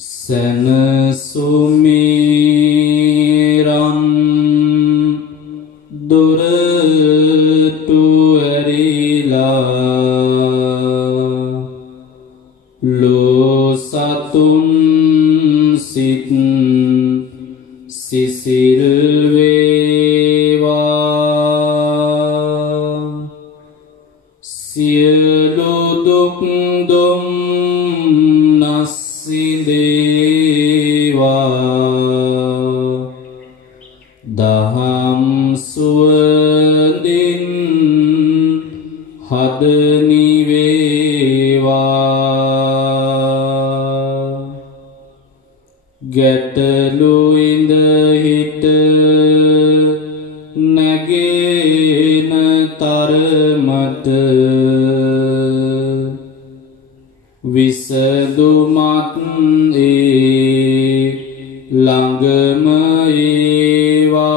සැනසුමිරන් දුරටු ඇරිලා ලෝ සතුන් සිත් සිසිල් වේවා සියලු දුක් දුම්නස් සිඳේවා දහම් සුවඳින් හද නිවේවා ගැටලු ඉඳ හිට නැගෙන තරමට විසදුමත් ළඟම ඒවා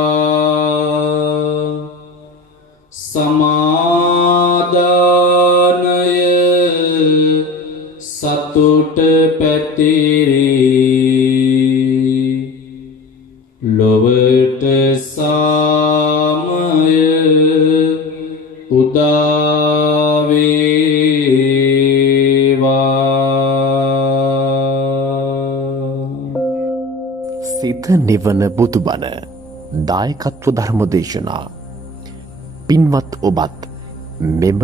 සමාදානය සතුට පැතිරී ලොවට සාමය උදාවේ සිත නිවන බුදුබණ දායකත්ව ධර්මදේශනා පින්වත් ඔබත් මෙම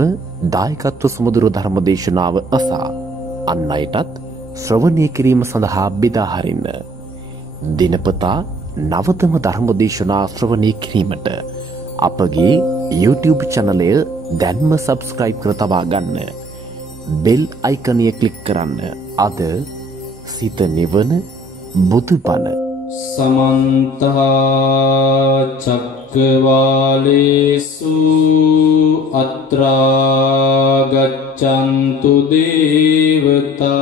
දායකත්ව සුමදුරු ධර්මදේශනාව අසා අන් අයටත් ශ්‍රවණය කිරීම සඳහා බෙදා හරින්න දිනපතා නවතම ධර්මදේශනා ශ්‍රවණය කිරීමට අපගේ YouTube චැනලය දැන්ම සබ්ස්ක්‍රයිබ් කර තබා ගන්න බෙල් අයිකනය ක්ලික් කරන්න අද සිත නිවන බුදුබණ समन्त चक्रवालेषु अत्रा गच्छन्तु देवता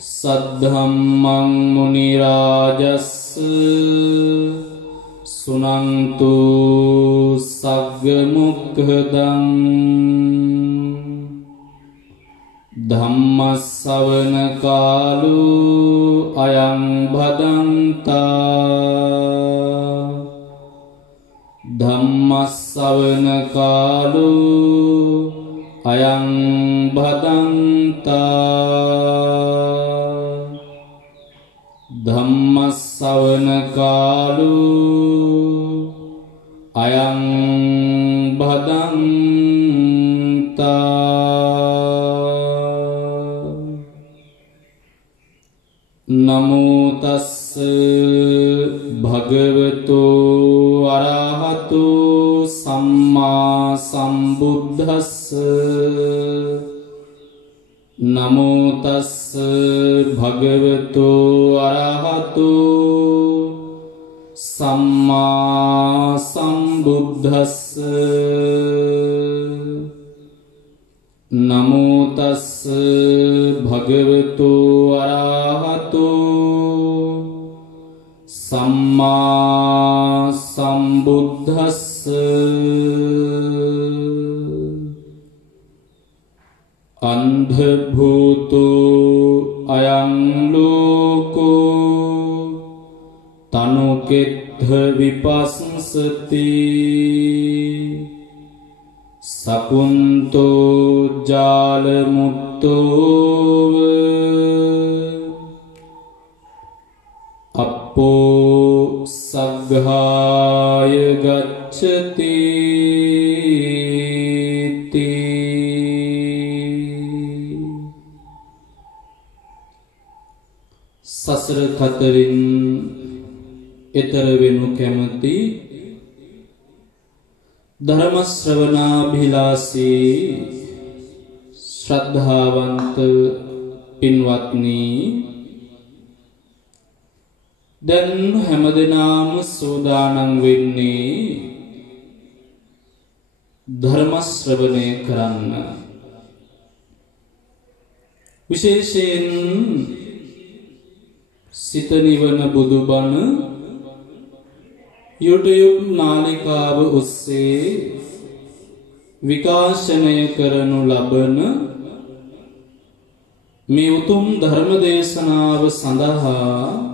सद्धम्मं मुनिराजस् सुनन्तु सग्गमुक्खदं ධම්මස්සවන කාලෝ අයං භදන්තා ධම්මස්සවන කාලෝ අයං භදන්තා ධම්මස්සවන කාලෝ අයං භදන්තා නමෝ තස්ස භගවතු අරහතු සම්මා සම්බුද්දස්ස නමෝ තස්ස භගවතු අරහතු සම්මා සම්බුද්දස්ස නමෝ තස්ස භගවතු අරහතු සම්මා සම්බුද්දස්ස අන්ධ භූතෝ අයං ලෝකෝ තනුකෙත්ථ විපස්සති සකුන්තෝ ජාලමුත්තෝව අපෝ සග්ගාය ගච්ඡති සසර කතරින් එතර වෙනු කැමති ධර්ම ශ්‍රවණාභිලාෂී ශ්‍රද්ධාවන්ත පින්වත්නි දැන් හැමදෙනාම සූදානම් වෙන්නේ ධර්ම ශ්‍රවණය කරන්න විශේෂයෙන් සිත නිවන බුදුබණ YouTube නාලිකාව ඔස්සේ විකාශනය කරනු ලබන මේ උතුම් ධර්ම දේශනාව සඳහා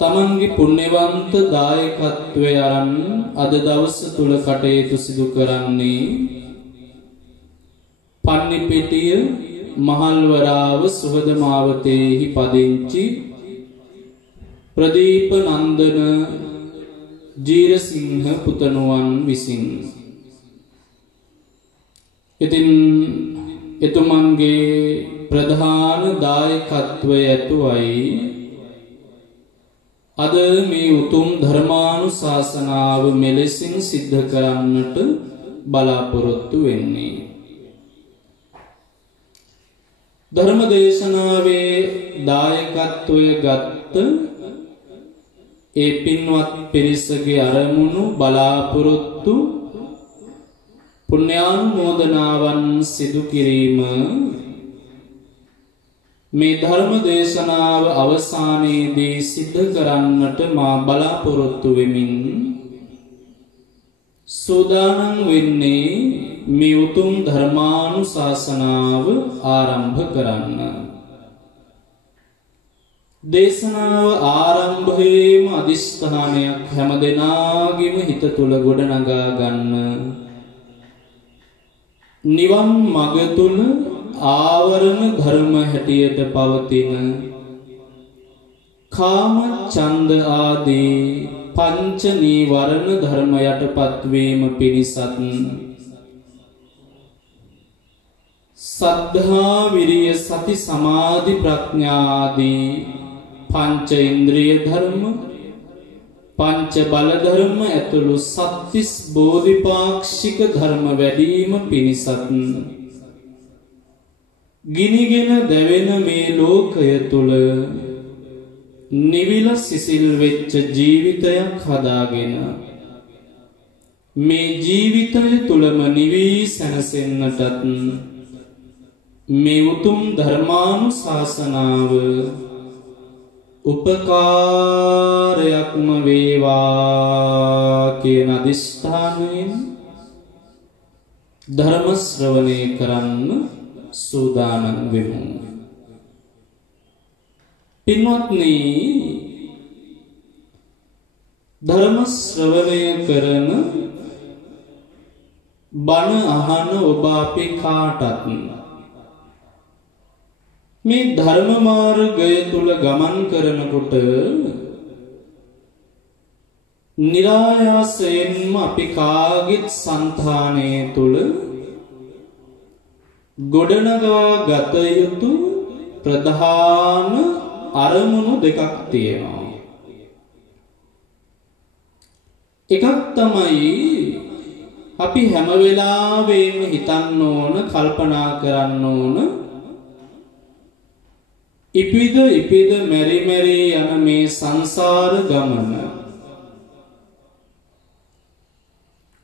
තමන්ගේ පුණ්‍යවන්ත දායකත්වය අරන් අද දවස තුල කටයුතු සිදු කරන්නේ පන්නිපිටිය මහල්වරාව සුහද මාවතේහි පදිංචි ප්‍රදීප නන්දන ජීරසිංහ පුතණුවන් විසින්. ඉතින් එතුමන්ගේ ප්‍රධාන දායකත්වය ඇතුවයි අද මේ උතුම් ධර්මානුශාසනාව මෙලෙසින් සිද්ධ කරන්නට බලාපොරොත්තු වෙන්නේ. ධර්ම දේශනාවේ දායකත්වය ගත්ත ඒ පින්වත් පිරිසගේ අරමුණු බලාපොරොත්තු පුණ්‍යානුමෝදනාවන් සිදු කිරීම මේ ධර්ම දේශනාව අවසානයේදී සිද්ධ කරන්නට මා බලාපොරොත්තු වෙමින් සූදානම් වෙන්නේ මේ උතුම් ධර්මානුශාසනාව ආරම්භ කරන්න. දේශනාව ආරම්භයේම අදිස්ථානයක් හැම දෙනාගේම හිත තුල ගොඩනගා ගන්න. නිවන් මඟ තුල ආවරණ ධර්ම හැටියට පවතින කාම ඡන්ද ආදී පංච නීවරණ ධර්ම යටපත් වීම පිණිසත් සද්ධා විරිය සති සමාධි ප්‍රඥා ආදී පංච ඉන්ද්‍රිය ධර්ම පංච බල ධර්ම ඇතුළු සත්‍තිස් බෝධිපාක්ෂික ධර්ම වැඩිම පිණිසත් ගිනිගෙන දැවෙන මේ ලෝකය තුල නිවිල සිසිල් වෙච්ච ජීවිතයක් හදාගෙන මේ ජීවිතය තුලම නිවී සැනසෙන්නටත් මේ උතුම් ධර්මානුශාසනාව උපකාරයක්ම වේවා කියන අදිස්ථානයෙන් ධර්ම ශ්‍රවණය කරන්න සූදානම් වෙමු. පින්වත්නි, ධර්ම ශ්‍රවණය කරන බණ අහන ඔබ අපි කාටත් මේ ධර්ම මාර්ගය තුල ගමන් කරනකොට නිරායාසයෙන්ම අපි කාගෙත් సంతානයේ තුල ගොඩනගා ගත යුතු ප්‍රධාන අරමුණු දෙකක් තියෙනවා. එකක් තමයි අපි හැම වෙලාවෙම හිතන්න ඕන, කල්පනා කරන්න ඕන, ඉපිද මෙරි මෙරි යන මේ සංසාර ගමන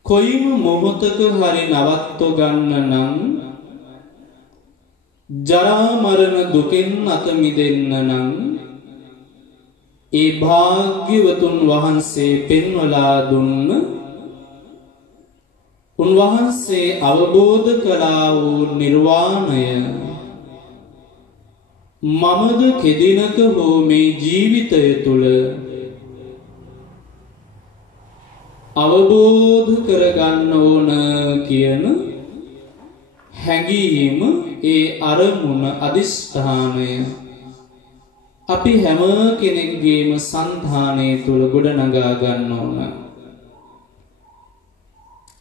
කොයිම මොහොතක හරි නවත්ව ගන්න නම්, ජරා මරණ දුකෙන් අත මිදෙන්න නම් ඒ භාග්‍යවතුන් වහන්සේ පෙන්වලා දුන්න, උන්වහන්සේ අවබෝධ කළා වූ නිර්වාණය මමද කෙදිනක හෝ මේ ජීවිතය තුල අවබෝධ කරගන්න ඕන කියන හැඟීම, ඒ අරමුණ, අදිස්ථානය අපි හැම කෙනෙක්ගේම సంతානයේ තුල ගොඩනගා ගන්න ඕන.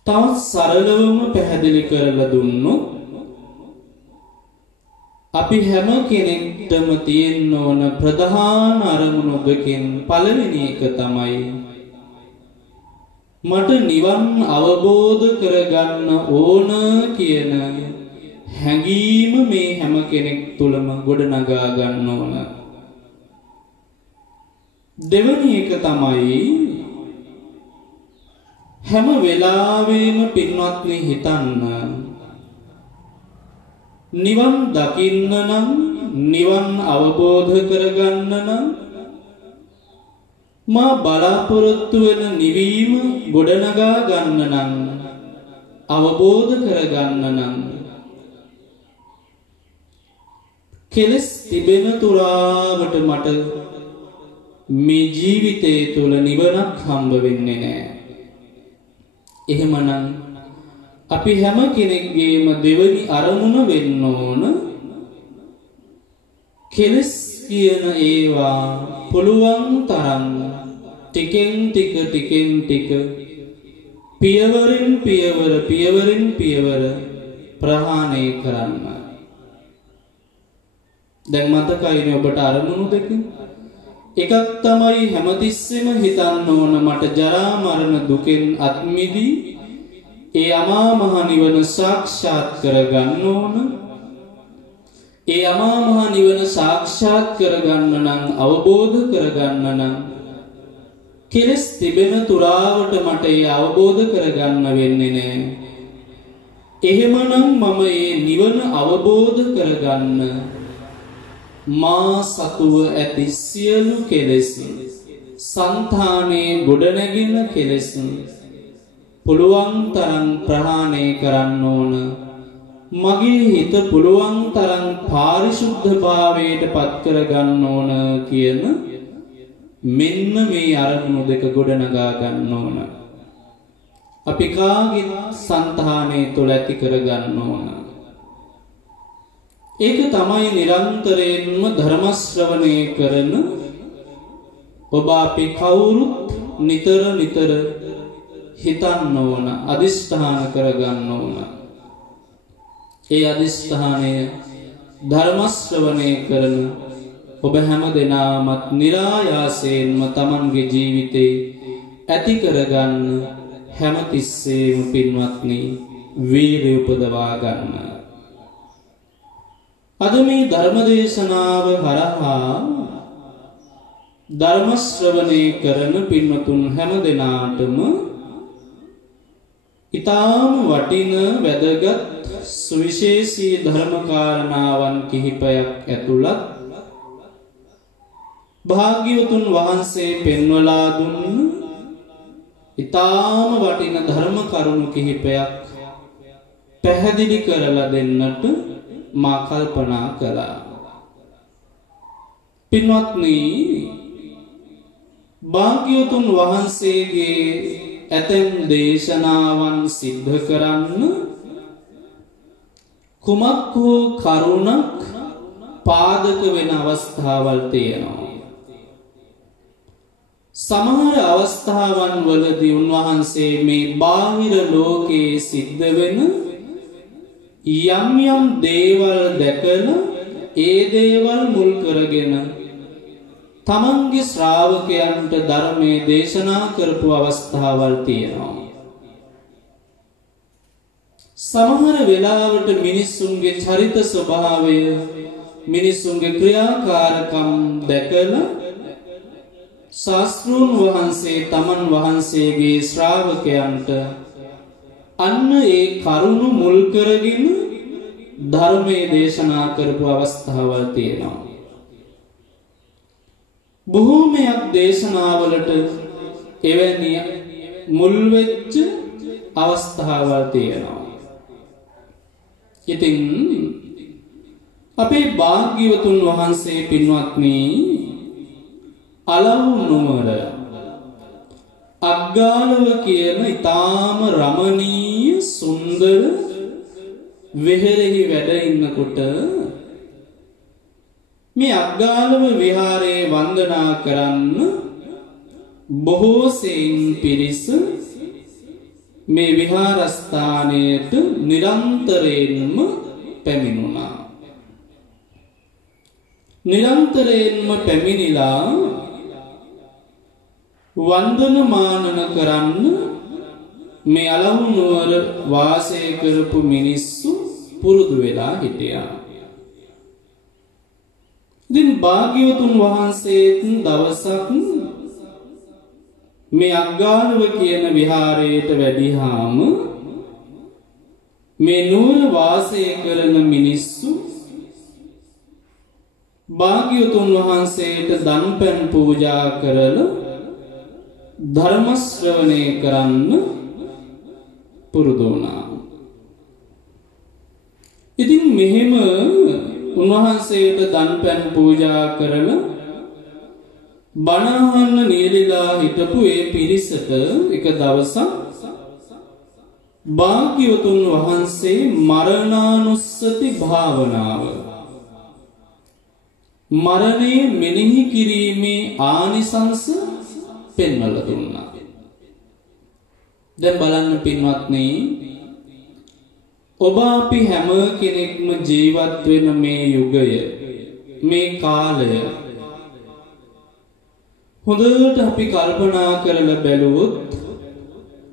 තවත් සරලවම පැහැදිලි කරලා දුන්නොත් අපි හැම කෙනෙක්ටම තියෙන්න ඕන ප්‍රධාන අරමුණු දෙකෙන් පළවෙනි එක තමයි මට නිවන් අවබෝධ කරගන්න ඕන කියන හැඟීම මේ හැම කෙනෙක් තුළම ගොඩනගා ගන්න ඕන. දෙවෙනි එක තමයි හැම වෙලාවෙම පින්වත්නි හිතන්න, නිවන් දකින්න නම්, නිවන් අවබෝධ කරගන්න නම්, මා බලාපොරොත්තු වෙන නිවීම ගොඩනගා ගන්න නම්, අවබෝධ කරගන්න නම් කෙලස් තිබෙන තුරාවට මට මේ ජීවිතය තුළ නිවනක් හම්බ වෙන්නේ නැහැ. එහෙමනම් අපි හැම කෙනෙක්ගේම දෙවනි අරමුණ වෙන්න ඕන කෙලස් කියන ඒවා පුළුවන් තරම් ටිකෙන් ටික පියවරෙන් පියවර ප්‍රහාණය කරන්න. දැන් මතකයිනේ ඔබට අරමුණු දෙක. එකක් තමයි හැමතිස්සෙම හිතන්න ඕන මට ජරා මරණ දුකෙන් අත් මිදී ඒ අමා මහ නිවන සාක්ෂාත් කරගන්න ඕන. ඒ අමා මහ නිවන සාක්ෂාත් කරගන්න නම් අවබෝධ කරගන්න නම් කෙලස් තිබෙන තුරාවට මට ඒ අවබෝධ කරගන්න වෙන්නේ නැහැ. එහෙමනම් මම ඒ නිවන අවබෝධ කරගන්න මා සතුව ඇති සියලු කෙලෙස් සංතානයේ ගොඩනැගෙන කෙලෙස් පුළුවන් තරම් ප්‍රහාණය කරන්න ඕන. මගේ හිත පුළුවන් තරම් පාරිශුද්ධභාවයට පත් කරගන්න ඕන කියන මෙන්න මේ අරමුණු දෙක ගොඩනගා ගන්න ඕන. අපි කාගේ සංතානයේ තුල ඇති කරගන්න ඕන. ඒක තමයි නිරන්තරයෙන්ම ධර්ම ශ්‍රවණය කරන ඔබ අපි කවුරුත් නිතර හිතන්න ඕන, අදිෂ්ඨාන කරගන්න ඕන. ඒ අදිෂ්ඨානය ධර්ම ශ්‍රවණය කරන ඔබ හැම දෙනාමත් નિરાයාසයෙන්ම තමන්ගේ ජීවිතේ ඇති කරගන්න හැමතිස්සෙම පින්වත්නි වීරිය උපදවා ගන්න. අද මේ ධර්ම දේශනාව හරහා ධර්ම ශ්‍රවණය කරන පින්වතුන් හැම දෙනාටම ඊටාම වටින වැදගත් සුවිශේෂී ධර්ම කාරණාවන් කිහිපයක් ඇතුළත් භාග්‍යවතුන් වහන්සේ පෙන්වලා දුන්න ඊටාම වටින ධර්ම කරුණු කිහිපයක් පැහැදිලි කරලා දෙන්නට මා කල්පනා කළා. පින්වත්නි, භාග්‍යවතුන් වහන්සේගේ ඇතැම් දේශනාවන් සිද්ධ කරන්න කුමක් හෝ කරුණක් පාදක වෙන අවස්ථාවල් තියෙනවා. සමහර අවස්ථාවන් වලදී උන්වහන්සේ මේ බාහිර ලෝකයේ සිද්ධ වෙන යම් දේවල් දැකලා ඒ දේවල් මුල් කරගෙන තමන්ගේ ශ්‍රාවකයන්ට ධර්මයේ දේශනා කරපු අවස්ථාවල් තියෙනවා. සමහර වෙලාවට මිනිසුන්ගේ චරිත ස්වභාවය, මිනිසුන්ගේ ක්‍රියාකාරකම් දැකලා ශාස්ත්‍රූන් වහන්සේ තමන් වහන්සේගේ ශ්‍රාවකයන්ට අන්න ඒ කරුණු මුල් කරගෙන ධර්මයේ දේශනා කරපු අවස්ථාවල් තියෙනවා. බොහෝමයක් දේශනාවලට එවැනි මුල් වෙච්ච අවස්ථාවල් තියෙනවා. ඉතින් අපේ භාග්‍යවතුන් වහන්සේ පින්වත්නි අලව් නුවර අග්ගාලව කියන ඊටාම රමණීය සුන්දර වෙහෙරෙහි වැඩ ඉන්නකොට මේ අග්ගාලව විහාරයේ වන්දනා කරන්න බොහෝ සෙයින් පිරිස මේ විහාරස්ථානයට නිරන්තරයෙන්ම පැමිණුණා. නිරන්තරයෙන්ම පැමිණිලා වන්දනමානන කරන්න මේ අලව් නුවර වාසය කරපු මිනිස්සු පුරුදු වෙලා හිටියා. ඉතින් භාග්‍යවතුන් වහන්සේත් දවසක් මේ අග්ගාලව කියන විහාරයට වැඩිහාම මේ නුවර වාසය කරන මිනිස්සු භාග්‍යවතුන් වහන්සේට දන්පැන් පූජා කරලා ධර්ම ශ්‍රවණය කරන්න පුරුදු වුණා. ඉතින් මෙහෙම උන්වහන්සේට දන් පැන් පූජා කරලා බණ අහන්න නියැලිලා හිටපු ඒ පිරිසට එක දවසක් භාග්‍යවතුන් වහන්සේ මරණානුස්සති භාවනාව මරණය මෙනෙහි කිරීමේ ආනිසංස පෙන්වලා දුන්නා. දැන් බලන්න පින්වත්නි, ඔබ අපි හැම කෙනෙක්ම ජීවත් වෙන මේ යුගය, මේ කාලය හොඳට අපි කල්පනා කරලා බැලුවොත්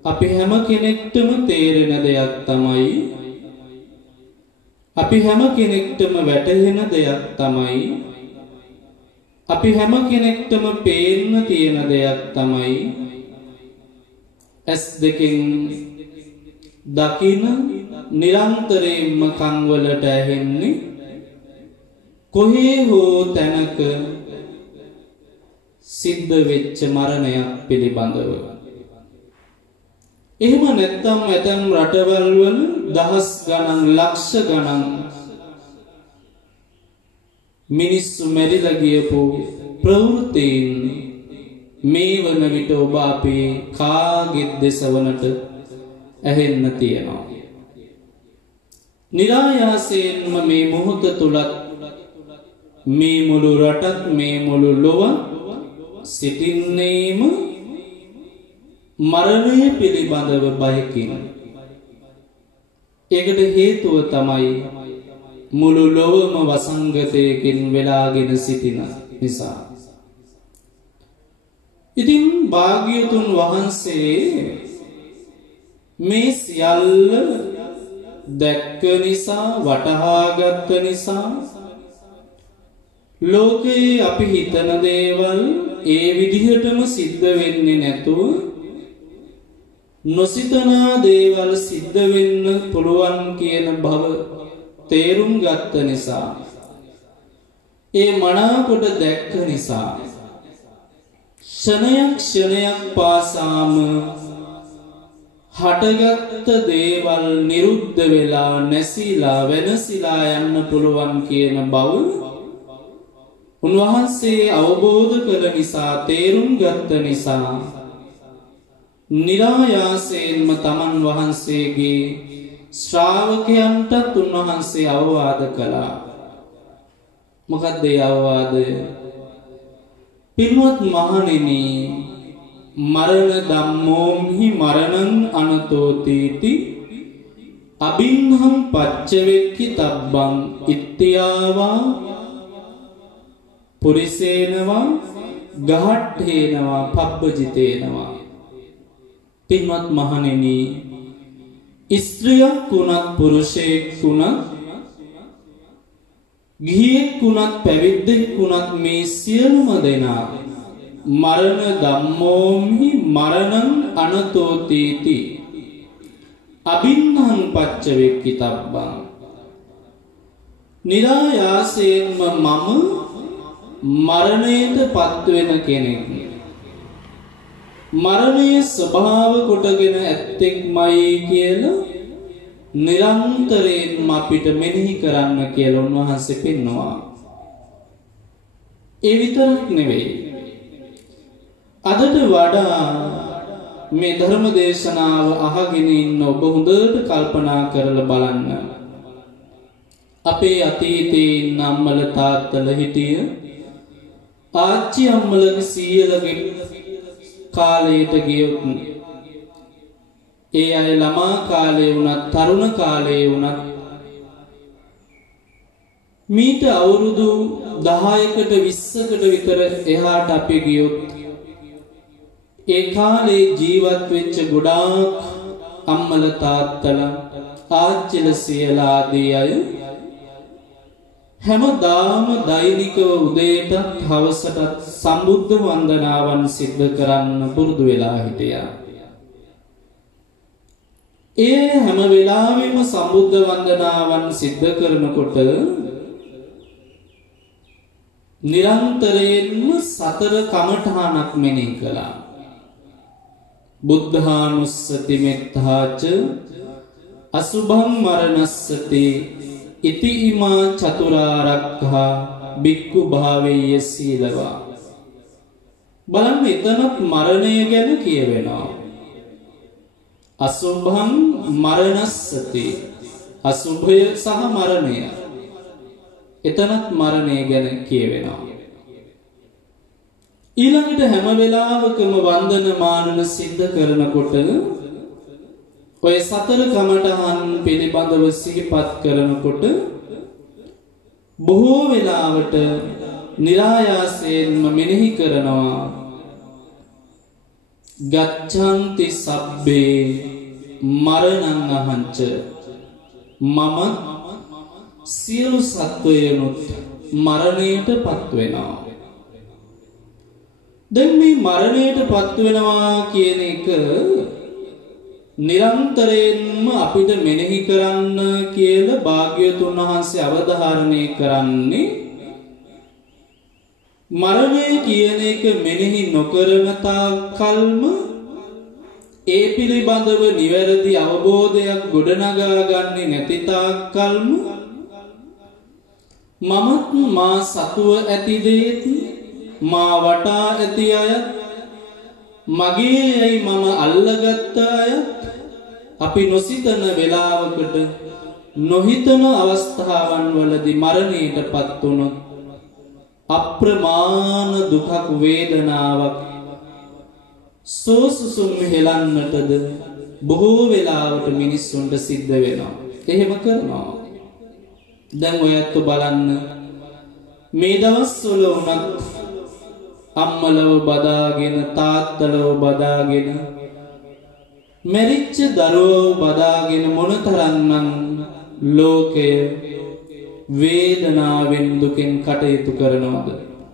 අපි හැම කෙනෙක්ටම තේරෙන දෙයක් තමයි, අපි හැම කෙනෙක්ටම වැටහෙන දෙයක් තමයි, අපි හැම කෙනෙක්ටම පේන්න තියෙන දෙයක් තමයි ඇස් දෙකෙන් දකින නිරන්තරයෙන්ම කන් වලට ඇහෙන්නේ කොහේ හෝ තැනක සිද්ධ වෙච්ච මරණයක් පිළිබඳව. එහෙම නැත්නම් ඇතම් රටවල් වල දහස් ගණන් ලක්ෂ ගණන් මිනිස්සු මැරිලා ගියපු ප්‍රවෘත්තීන් මේ වන විට ඔබ අපේ කාගෙත් දෙසවනට ඇහෙන්න තියෙනවා. නිරායාසයෙන්ම මේ මොහොත තුලත් මේ මුළු රටත් මේ මුළු ලොව සිටින්නේම මරණය පිළිබඳව බයකින්. ඒකට හේතුව තමයි මුළු ලොවම වසංගතයකින් වෙලාගෙන සිටින නිසා. ඉතින් භාග්‍යවතුන් වහන්සේ මේ සියල්ල දැක්ක නිසා, වටහාගත්ත නිසා ලෝකයේ අපි හිතන දේවල් ඒ විදිහටම සිද්ධ වෙන්නේ නැතුව නොසිතනා දේවල් සිද්ධ වෙන්න පුළුවන් කියන බව තේරුම් ගත්ත නිසා, ඒ මනාකොට දැක්ක නිසා ක්ෂණයක් ක්ෂණයක් පාසාම හටගත්ත දේවල් නිරුද්ධ වෙලා නැසීලා වෙනසිලා යන්න පුළුවන් කියන බව උන්වහන්සේ අවබෝධ කළ නිසා, තේරුම් ගත්ත නිසා නිරායාසයෙන්ම තමන් වහන්සේගේ ශ්‍රාවකයන්ටත් උන්වහන්සේ අවවාද කළා. මොකක්ද ඒ අවවාදය? පින්වත් මහණෙනි, මරණ ධම්මෝම්හි මරණං අනතෝතීති අබින්හං පච්චවෙක්ඛි තබ්බං ඉත්‍යාවා පුරිසේනවා ගහට්ඨේනවා පබ්බජිතේනවා. පින්වත් මහණෙනි, ස්ත්‍රියක් වුණත් පුරුෂයෙක් වුණත් ගිහියෙක් වුණත් පැවිද්දෙක් වුණත් මේ සියලුම දෙනා මරණ ධම්මෝම්හි මරණං අනතෝතීති අබින්හං පච්චවෙක්ඛි තබ්බං. නිරායාසයෙන්ම මම මරණයට පත්වෙන කෙනෙක්, මරණය ස්වභාව කොටගෙන ඇත්තෙක්මයි කියලා නිරන්තරයෙන්ම අපිට මෙනෙහි කරන්න කියලා උන්වහන්සේ පෙන්වනවා. ඒ විතරක් නෙවෙයි, අදට වඩා මේ ධර්ම දේශනාව අහගෙන ඉන්න ඔබ හොඳට කල්පනා කරලා බලන්න. අපේ අතීතයේ ඉන්න අම්මල තාත්තල හිටිය ආච්චි අම්මලගේ සීයලගේ කාලයට ගියොත්, ඒ අය ළමා කාලේ වුණත් තරුණ කාලේ වුණත් මීට අවුරුදු 10කට 20කට විතර එහාට අපි ගියොත් ඒ කාලේ ජීවත් වෙච්ච ගොඩාක් අම්මල තාත්තල ආච්චිල සියලා ආදී අය හැමදාම දෛනිකව උදේට හවසට සම්බුද්ධ වන්දනාවන් සිද්ධ කරන්න පුරුදු වෙලා හිටියා. ඒ හැම වෙලාවෙම සම්බුද්ධ වන්දනාවන් සිද්ධ කරනකොට නිරන්තරයෙන්ම සතර කමඨානක් මෙනෙහි කළා. බුද්ධානුස්සති මෙත්තාච අසුභං මරණස්සති ඉති ඉමා චතුරාර්යක්ඛා බික්ඛු භාවේය සීලවා. බලන්න එතනත් මරණය ගැන කියවෙනවා. අසුභං මරණස්සති. අසුභය සහ මරණය. එතනත් මරණය ගැන කියවෙනවා. ඊළඟට හැම වෙලාවකම වන්දන මානන සිද්ධ කරනකොට ඔය සතර කමඨහන් පිළිබඳව සිහිපත් කරනකොට බොහෝ වෙලාවට නිරායාසයෙන්ම මෙනෙහි කරනවා ගච්ඡanti සබ්බේ මරණං අහංච. මම සියලු සත්වයනුත් මරණයට පත් වෙනවා. දැන් මේ මරණයට පත් වෙනවා කියන එක නිරන්තරයෙන්ම අපිට මෙනෙහි කරන්න කියලා භාග්‍යවතුන් වහන්සේ අවධාරණය කරන්නේ මරණය කියන එක මෙනෙහි නොකරන තාක් කල්ම ඒ පිළිබඳව නිවැරදි අවබෝධයක් ගොඩනගා ගන්නේ නැති තාක් කල්ම මමත් මා සතුව ඇති දේත් මා වටා ඇති අය මගේ යයි මම අල්ලගත්ත අය අපි නොසිතන වෙලාවකට නොහිතන අවස්ථාවන් වලදී මරණයට පත් වුණොත් අප්‍රමාණ දුකක් වේදනාවක් සෝසුසුම් හෙලන්නටද බොහෝ වෙලාවට මිනිස්සුන්ට සිද්ධ වෙනවා. එහෙම කරනවා. දැන් ඔයත් බලන්න මේ දවස්වල උනත් අම්මලව බදාගෙන තාත්තලව බදාගෙන මැරිච්ච දරුවෝ බදාගෙන මොනතරම්නම් ලෝකය වේදනාවෙන් දුකෙන් කටයුතු කරනවද?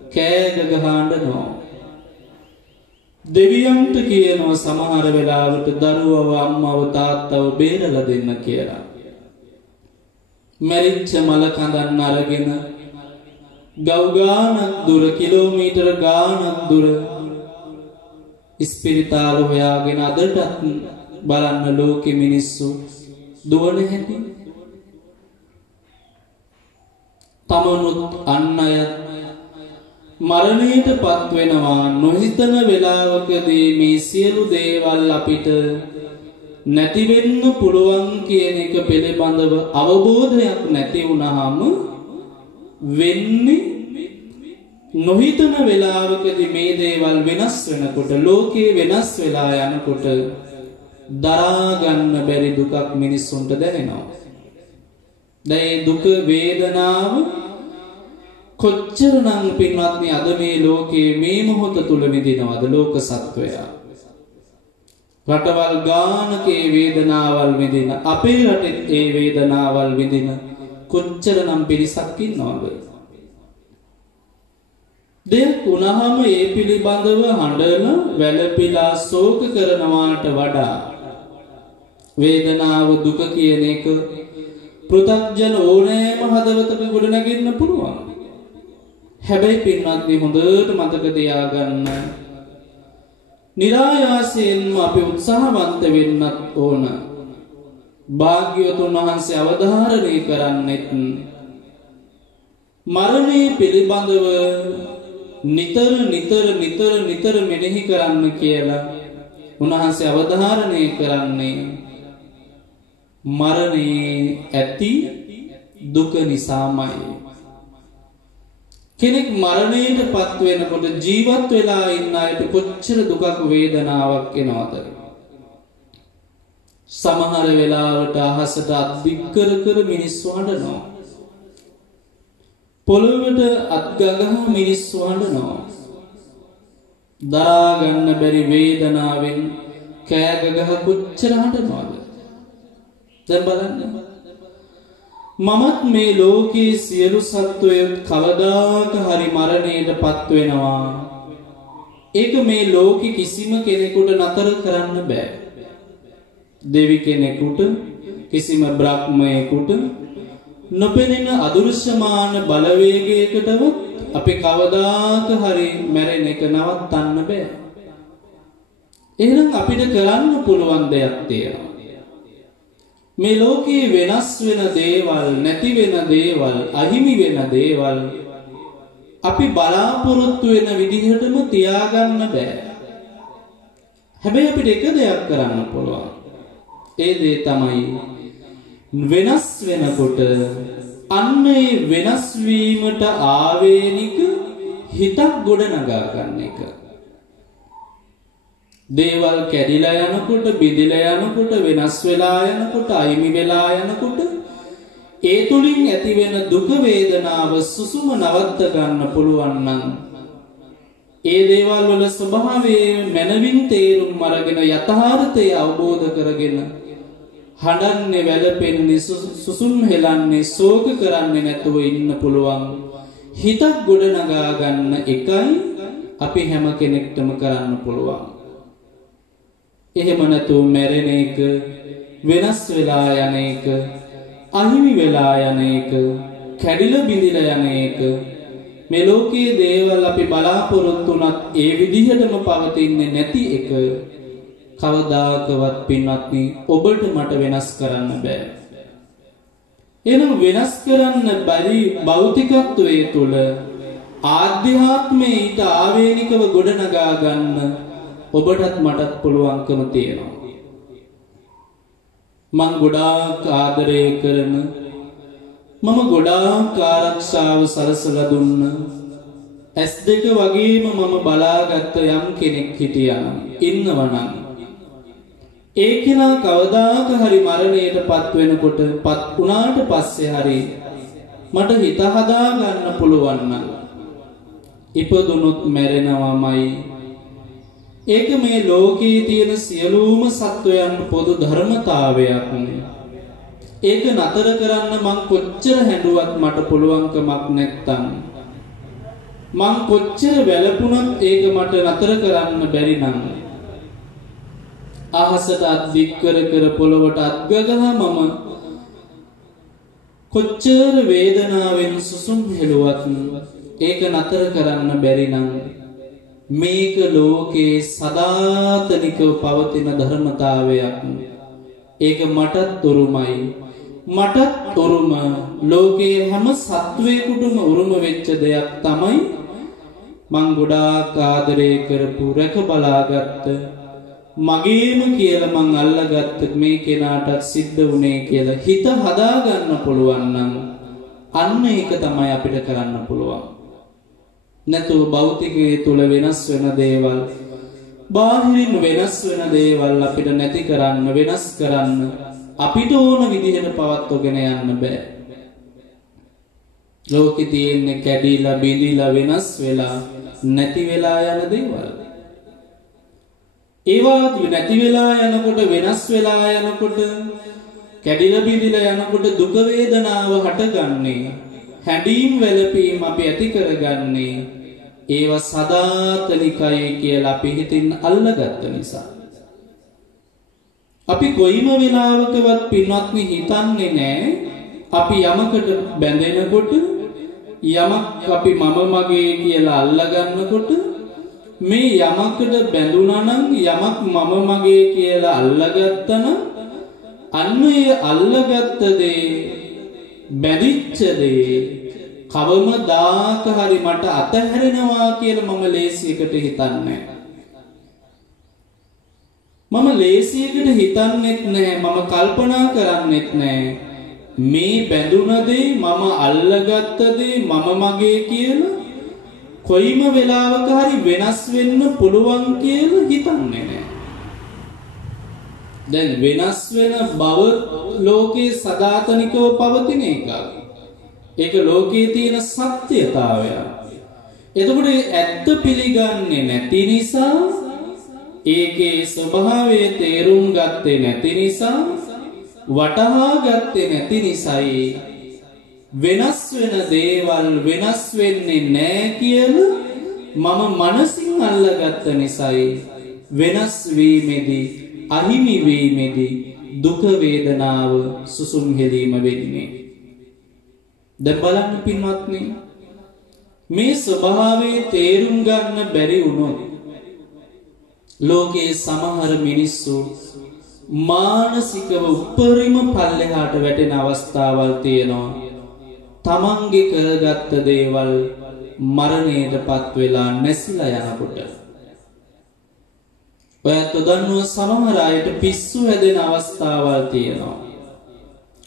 කෑ ගහනවා. දෙවියන්ට කියනවා සමහර වෙලාවට දරුවව අම්මව තාත්තව බේරලා දෙන්න කියලා. මැරිච්ච මල කඳන් අරගෙන ගව් ගානක් දුර කිලෝමීටර ගානක් දුර ඉස්පිරිතාල හොයාගෙන අදටත් බලන්න ලෝකෙ මිනිස්සු දුවන හැටි. තමනුත් අන් අය මරණයට පත් වෙනවා. නොහිතන වෙලාවකදී මේ සියලු දේවල් අපිට නැති වෙන්න පුළුවන් කියන එක පිළිබඳව අවබෝධයක් නැති වුණාම වෙන්නේ නොහිතන වෙලාවකදී මේ දේවල් වෙනස් වෙනකොට ලෝකේ වෙනස් වෙලා යනකොට දරා ගන්න බැරි දුකක් මිනිස්සුන්ට දැනෙනවා. දැන් දුක වේදනාව කොච්චරනම් පින්වත්නි අද මේ ලෝකයේ මේ මොහොත තුල විඳිනවද ලෝක සත්වයා? රටවල් ගානකේ වේදනාවල් විඳින අපේ රටේ ඒ වේදනාවල් විඳින කොච්චරනම් පිරිසක් ඉන්නවද? දෙයක් වුණාම ඒ පිළිබඳව හඬන වැළපිලා ශෝක කරනවාට වඩා වේදනාව දුක කියන එක පෘථග්ජන ඕනෑම හදවතක ගොඩනගෙන්න පුළුවන්. හැබැයි පින්වත්නි හොඳට මතක තියාගන්න නිරායාසයෙන්ම අපි උත්සාහවන්ත වෙන්නත් ඕන. භාග්‍යවතුන් වහන්සේ අවධාරණය කරන්නෙත් මරණය පිළිබඳව නිතර මෙනෙහි කරන්න කියලා උන්වහන්සේ අවධාරණය කරන්නේ මරණයේ ඇති දුක නිසාමයි. කෙනෙක් මරණයට පත් වෙනකොට ජීවත් වෙලා ඉන්න අයට කොච්චර දුකක් වේදනාවක් එනවද? සමහර වෙලාවට අහසට අත් දික් කර කර මිනිස්සු හඬනවා. පොළොවට අත් ගගහ මිනිස්සු හඬනවා. දරා ගන්න බැරි වේදනාවෙන් කෑ ගගහ කොච්චර හඬනවද? දැන් බලන්න. මමත් මේ ලෝකයේ සියලු සත්වයෝ කවදාක හරි මරණයට පත් වෙනවා. ඒක මේ ලෝකෙ කිසිම කෙනෙකුට නතර කරන්න බෑ. දෙවි කෙනෙකුට, කිසිම බ්‍රහ්මයෙකුට, නොපෙනෙන අදෘශ්‍යමාන බලවේගයකටවත් අපි කවදාක හරි මැරෙන එක නවත්තන්න බෑ. එහෙනම් අපිට කරන්න පුළුවන් දෙයක් තියෙනවා. මේ ලෝකයේ වෙනස් වෙන දේවල්, නැති වෙන දේවල්, අහිමි වෙන දේවල් අපි බලාපොරොත්තු වෙන විදිහටම තියාගන්න බෑ. හැබැයි අපිට එක දෙයක් කරන්න පුළුවන්. ඒ දේ තමයි වෙනස් වෙනකොට අන්න ඒ වෙනස් වීමට ආවේනික හිතක් ගොඩනගා ගන්න එක. දේවල් කැඩිලා යනකොට, බිඳිලා යනකොට, වෙනස් වෙලා යනකොට, අයිමි වෙලා යනකොට ඒ තුලින් ඇතිවෙන දුක වේදනාව සුසුම නවත්ත ගන්න පුළුවන් නම් ඒ දේවල් වල ස්වභාවය මනවින් තේරුම් අරගෙන යථාර්ථය අවබෝධ කරගෙන හඬන්නේ, වැළපෙන්නේ, සුසුම් හෙලන්නේ, ශෝක කරන්නේ නැතුව ඉන්න පුළුවන් හිතක් ගොඩනගා ගන්න එකයි අපි හැම කෙනෙක්ටම කරන්න පුළුවන්. එහෙම නැතුව මැරෙන එක, වෙනස් වෙලා යන එක, අහිමි වෙලා යන එක, කැඩිලා බිඳිලා යන එක, මේ ලෝකයේ දේවල් අපි බලාපොරොත්තු වුණත් ඒ විදිහටම පවතින්නේ නැති එක කවදාකවත් පින්වත්නි ඔබට මට වෙනස් කරන්න බෑ. එහෙනම් වෙනස් කරන්න බැරි භෞතිකත්වයේ තුල ආධ්‍යාත්මයේ ඊට ආවේනිකව ගොඩනගා ගන්න ඔබටත් මටත් පුළුවන්කම තියෙනවා. මම ගොඩාක් ආදරය කරන, මම ගොඩාක් ආරක්ෂාව සලසලා දුන්න, S2 වගේම මම බලාගත්ත යම් කෙනෙක් හිටියා ඉන්නවනම් ඒ කෙනා කවදාක හරි මරණයටපත් වෙනකොට, පත් වුණාට පස්සේ හරි මට හිත හදා ගන්න පුළුවන් නම් ඉපදුනොත් මැරෙනවමයි. ඒක මේ ලෝකයේ තියෙන සියලුම සත්වයන් පොදු ධර්මතාවයක්. ඒක නතර කරන්න මං කොච්චර හැඬුවත් මට පුළුවන්කමක් නැත්තම්, මං කොච්චර වැළපුණත් ඒක මට නතර කරන්න බැරි නම්, අහසට අත් දික් කර කර පොළවට අත් ගගහා මම කොච්චර වේදනාවෙන් සුසුම් හෙළුවත් ඒක නතර කරන්න බැරි නම් මේක ලෝකේ සදාතනිකව පවතින ධර්මතාවයක්. ඒක මටත් උරුමයි. මටත් උරුම, ලෝකයේ හැම සත්වයකටම උරුම වෙච්ච දෙයක් තමයි මං ගොඩාක් ආදරය කරපු, රැක බලාගත්ත, මගේම කියලා මං අල්ලගත්ත මේ කෙනාටත් සිද්ධ වුණේ කියලා හිත හදාගන්න පුළුවන් නම් අන්න ඒක තමයි අපිට කරන්න පුළුවන්. නැතුව භෞතිකයේ තුල වෙනස් වෙන දේවල්, බාහිරින් වෙනස් වෙන දේවල් අපිට නැති කරන්න, වෙනස් කරන්න අපිට ඕන විදිහට පවත්වගෙන යන්න බෑ. ලෝකෙ තියෙන්නේ කැඩිලා, බිඳිලා, වෙනස් වෙලා, නැති වෙලා යන දේවල්. ඒවා නැති වෙලා යනකොට, වෙනස් වෙලා යනකොට, කැඩිලා බිඳිලා යනකොට දුක වේදනාව හටගන්නේ, හැඬීම් වැළපීම් අපි ඇති කරගන්නේ ඒවා සදාතනිකයි කියලා අපි හිතින් අල්ලගත්ත නිසා. අපි කොයිම වෙලාවකවත් පින්වත්නි හිතන්නේ නැහැ අපි යමකට බැඳෙනකොට, යමක් අපි මම මගේ කියලා අල්ලගන්නකොට, මේ යමකට බැඳුනා නම්, යමක් මම මගේ කියලා අල්ලගත්තා නම් අන්න ඒ අල්ලගත්ත දේ, බැඳිච්ච දේ කවමදාක හරි මට අතහැරෙනවා කියලා මම ලේසියකට හිතන්නේ. මම ලේසියකට හිතන්නෙත් නැහැ, මම කල්පනා කරන්නෙත් නැහැ මේ බැඳුන දේ, මම අල්ලගත්ත දේ මම මගේ කියලා කොයිම වෙලාවක හරි වෙනස් වෙන්න පුළුවන් කියලා හිතන්නේ නැහැ. දැන් වෙනස් වෙන බව ලෝකේ සදාතනිකව පවතින එකක්. ඒක ලෝකයේ තියෙන සත්‍යතාවය. එතකොට ඇත්ත පිළිගන්නේ නැති නිසා, ඒකේ ස්වභාවය තේරුම් ගත්තේ නැති නිසා, වටහා ගත්තේ නැති නිසායි වෙනස් වෙන දේවල් වෙනස් වෙන්නේ නැහැ කියලා මම මනසින් අල්ලගත්ත නිසායි වෙනස් වීමේදී, අහිමි වීමේදී දුක වේදනාව සුසුම් හෙලීම වෙන්නේ. දැන් බලන්න පින්වත්නි, මේ ස්වභාවයේ තේරුම් ගන්න බැරි වුණොත් ලෝකයේ සමහර මිනිස්සු මානසිකව උපරිම පල්ලෙහාට වැටෙන අවස්ථාවල් තියෙනවා. තමන්ගේ කරගත්ත දේවල් මරණයටපත් වෙලා නැසිලා යනකොට. ඔයත් දන්නවා සමහර අයට පිස්සු හැදෙන අවස්ථාවල් තියෙනවා.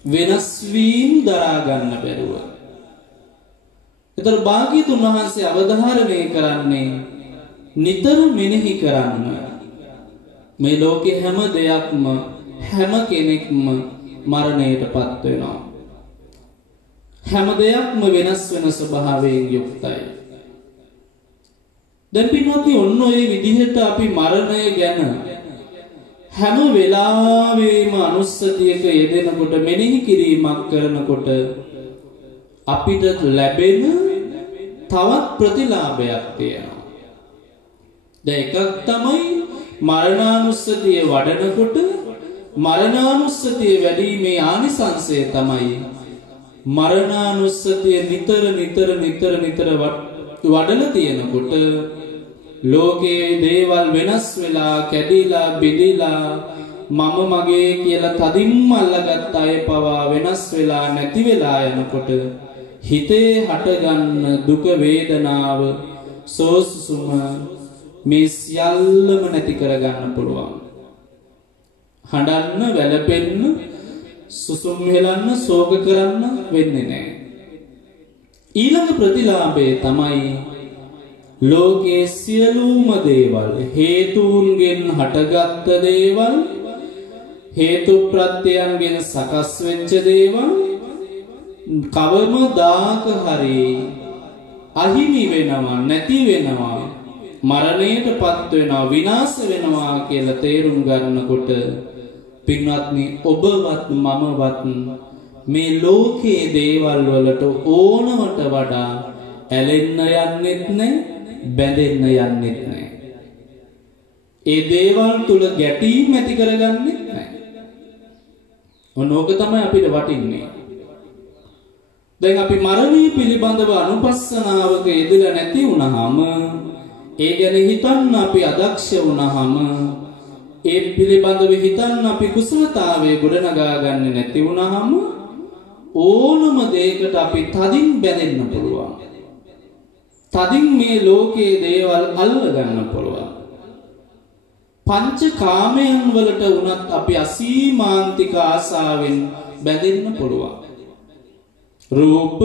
වෙනස් වීම දරා ගන්න බැරුව. ඒතර භාග්‍යතුන් වහන්සේ අවධාරණය කරන්නේ නිතර මෙනෙහි කරන්න. මේ ලෝකේ හැම දෙයක්ම හැම කෙනෙක්ම මරණයටපත් වෙනවා. හැම දෙයක්ම වෙනස් වෙන ස්වභාවයෙන් යුක්තයි. දැන් පින්වත්නි ඔන්න ඔය විදිහට අපි මරණය ගැන හැම වෙලාවෙම අනුස්සතියක යෙදෙනකොට මෙනෙහි කිරීමක් කරනකොට අපිට ලැබෙන තවත් ප්‍රතිලාභයක් තියෙනවා. දැන් එකක් තමයි මරණානුස්සතිය වඩනකොට මරණානුස්සතිය වැඩිීමේ ආනිසංසය තමයි මරණානුස්සතිය නිතර වඩලා තියෙනකොට ලෝකයේ දේවල් වෙනස් වෙලා කැඩිලා බෙදිලා මම මගේ කියලා තදින්ම අල්ලගත් අය පවා වෙනස් වෙලා නැති වෙලා යනකොට හිතේ හටගන්න දුක වේදනාව සෝසුම මේ සියල්ලම නැති කරගන්න පුළුවන්. හඬන්න වැළපෙන්න සුසුම් හෙලන්න ශෝක කරන්න වෙන්නේ නැහැ. ඊළඟ ප්‍රතිලාභය තමයි ලෝකයේ සියලුම දේවල් හේතුන්ගෙන් හටගත්ත දේවල් හේතු ප්‍රත්‍යයන්ගෙන් සකස් වෙච්ච දේවල් කවමදාක හරි අහිමි වෙනවා නැති වෙනවා මරණයටපත් වෙනවා විනාශ වෙනවා කියලා තේරුම් ගන්නකොට පින්වත්නි ඔබවත් මමවත් මේ ලෝකයේ දේවල් වලට ඕනවට වඩා ඇලෙන්න යන්නෙත් නැහැ බැඳෙන්න යන්නෙත් නැහැ. ඒ දේවල් තුල ගැටීම් ඇති කරගන්නෙත් නැහැ. ඕනෝක තමයි අපිට වටින්නේ. දැන් අපි මරණය පිළිබඳව අනුපස්සනාවක යෙදලා නැති වුණාම ඒ ගැන හිතන්න අපි අදක්ෂ වුණාම ඒ පිළිබඳව හිතන්න අපි කුසලතාවයේ ගොඩනගා ගන්න නැති වුණාම ඕනම දෙයකට අපි තදින් බැඳෙන්න පුළුවන්. තදින් මේ ලෝකයේ දේවල් අල්ල ගන්න පුළුවන්. පංච කාමයන් වලට වුණත් අපි අසීමාන්තික ආසාවෙන් බැඳෙන්න පුළුවන්. රූප,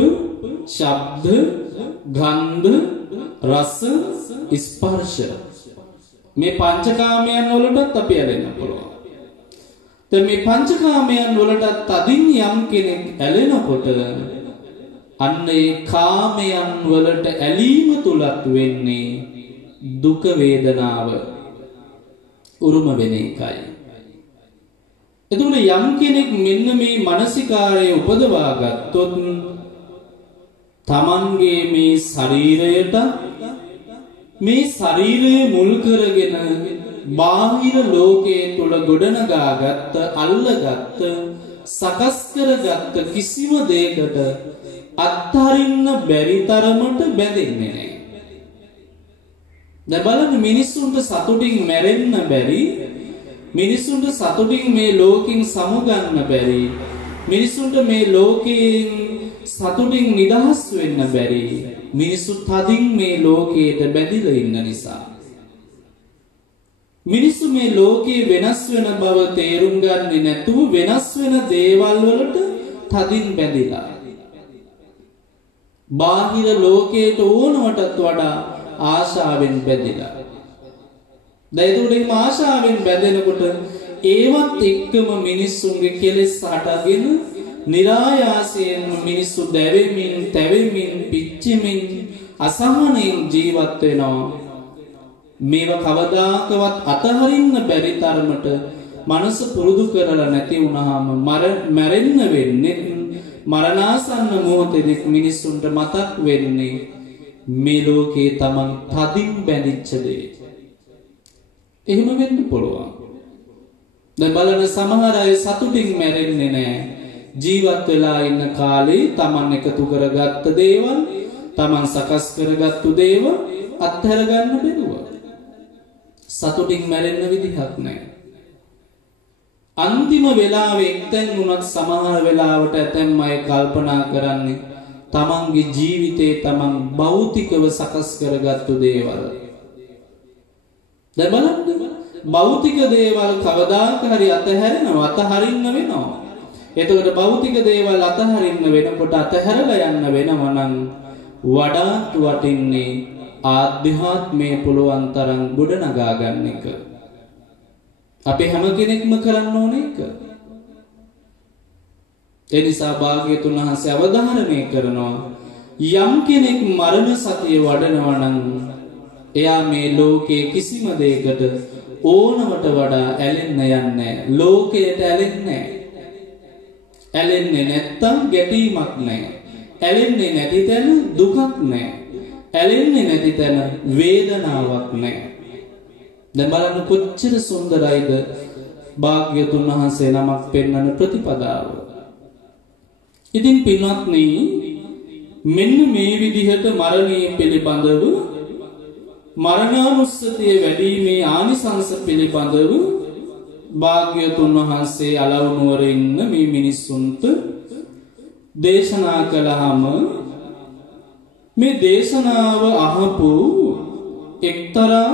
ශබ්ද, ගන්ධ, රස, ස්පර්ශ මේ පංචකාමයන් වලටත් අපි ඇලෙන්න පුළුවන්. දැන් මේ පංචකාමයන් වලට තදින් යම් කෙනෙක් ඇලෙනකොට අන්න ඒ කාමයන් වලට ඇලීම තුලත් වෙන්නේ දුක වේදනාව උරුම වෙන එකයි. එතකොට යම් කෙනෙක් මෙන්න මේ මානසිකාරය උපදවා ගත්තොත් තමන්ගේ මේ ශරීරයට මේ ශරීරය මුල් කරගෙන බාහිර ලෝකයේ තුල ගොඩනගාගත්ත අල්ලගත්ත සකස් කරගත්ත කිසිම දෙයකට අත්හරින්න බැරි තරමට බැඳෙන්නේ නැහැ. දැන් බලන්න මිනිස්සුන්ට සතුටින් මැරෙන්න බැරි මිනිස්සුන්ට සතුටින් මේ ලෝකෙන් සමුගන්න බැරි මිනිස්සුන්ට මේ ලෝකයෙන් සතුටින් නිදහස් වෙන්න බැරි මිනිස්සු තදින් මේ ලෝකයට බැඳිලා ඉන්න නිසා මිනිස්සු මේ ලෝකේ වෙනස් වෙන බව තේරුම් ගන්නේ නැතුව වෙනස් වෙන දේවල් වලට තදින් බැඳිලා බාහිර ලෝකයට ඕනවටත් වඩා ආශාවෙන් බැඳිලා දැන් ඒකට ආශාවෙන් බැඳෙනකොට ඒවත් එක්කම මිනිස්සුන්ගේ කෙලෙස් හටගෙන නිරායාසයෙන් මිනිස්සු දැවෙමින් තැවෙමින් පිච්චෙමින් අසහනෙන් ජීවත් වෙනවා. මේව කවදාකවත් අතහරින්න බැරි තරමට මනස පුරුදු කරලා නැති වුණාම මැරෙන්න වෙන්නේ මරණාසන්න මොහොතේදී මිනිස්සුන්ට මතක් වෙන්නේ මේ ලෝකේ තමන් තදින් බැඳිච්ච දේ. එහෙම වෙන්න පුළුවන්. දැන් බලන්න සමහර අය සතුටින් මැරෙන්නේ නැහැ. ජීවත් වෙලා ඉන්න කාලේ තමන් එකතු කරගත්ත දේවල්, තමන් සකස් කරගත්තු දේවල් අත්හැර ගන්න බැරුව. සතුටින් මැරෙන්න විදිහක් නැහැ. අන්තිම වෙලාවේ එක්තෙන් වුණත් සමහර වෙලාවට ඇතැම් අය කල්පනා කරන්නේ තමන්ගේ ජීවිතේ තමන් භෞතිකව සකස් කරගත්තු දේවල්. දැන් බලන්න භෞතික දේවල් කවදාක හරි අතහැරෙනවා, අතහරින්න වෙනවා. එතකොට භෞතික දේවල් අතහරින්න වෙනකොට අතහැරලා යන්න වෙනවා නම් වඩාත් වටින්නේ ආධ්‍යාත්මයේ පුළුවන් තරම් ගොඩනගා ගන්න එක. අපි හැම කෙනෙක්ම කරන්න ඕනේ ඒක. ඒ නිසා භාග්‍යතුන් වහන්සේ අවධාරණය කරනවා යම් කෙනෙක් මරණ සතිය වඩනවා නම් එයා මේ ලෝකයේ කිසිම දෙයකට ඕනවට වඩා ඇලෙන්න යන්නේ නැහැ. ලෝකයට ඇලෙන්නේ නැහැ. ඇලෙන්නේ නැත්තම් ගැටීමක් නැහැ. ඇලෙන්නේ නැති තැන දුකක් නැහැ. ඇලෙන්නේ නැති තැන වේදනාවක් නැහැ. දැන් බලන්න කොච්චර සුන්දරයිද භාග්‍යතුන් වහන්සේ නමක් පෙන්වන ප්‍රතිපදාව. ඉතින් පින්වත්නි මෙන්න මේ විදිහට මරණය පිළිබඳව මරණානුස්සතිය වැඩිීමේ ආනිසංස පිළිබඳව භාග්‍යතුන් වහන්සේ අලව් නුවර ඉන්න මේ මිනිස්සුන්ට දේශනා කළාම මේ දේශනාව අහපු එක්තරා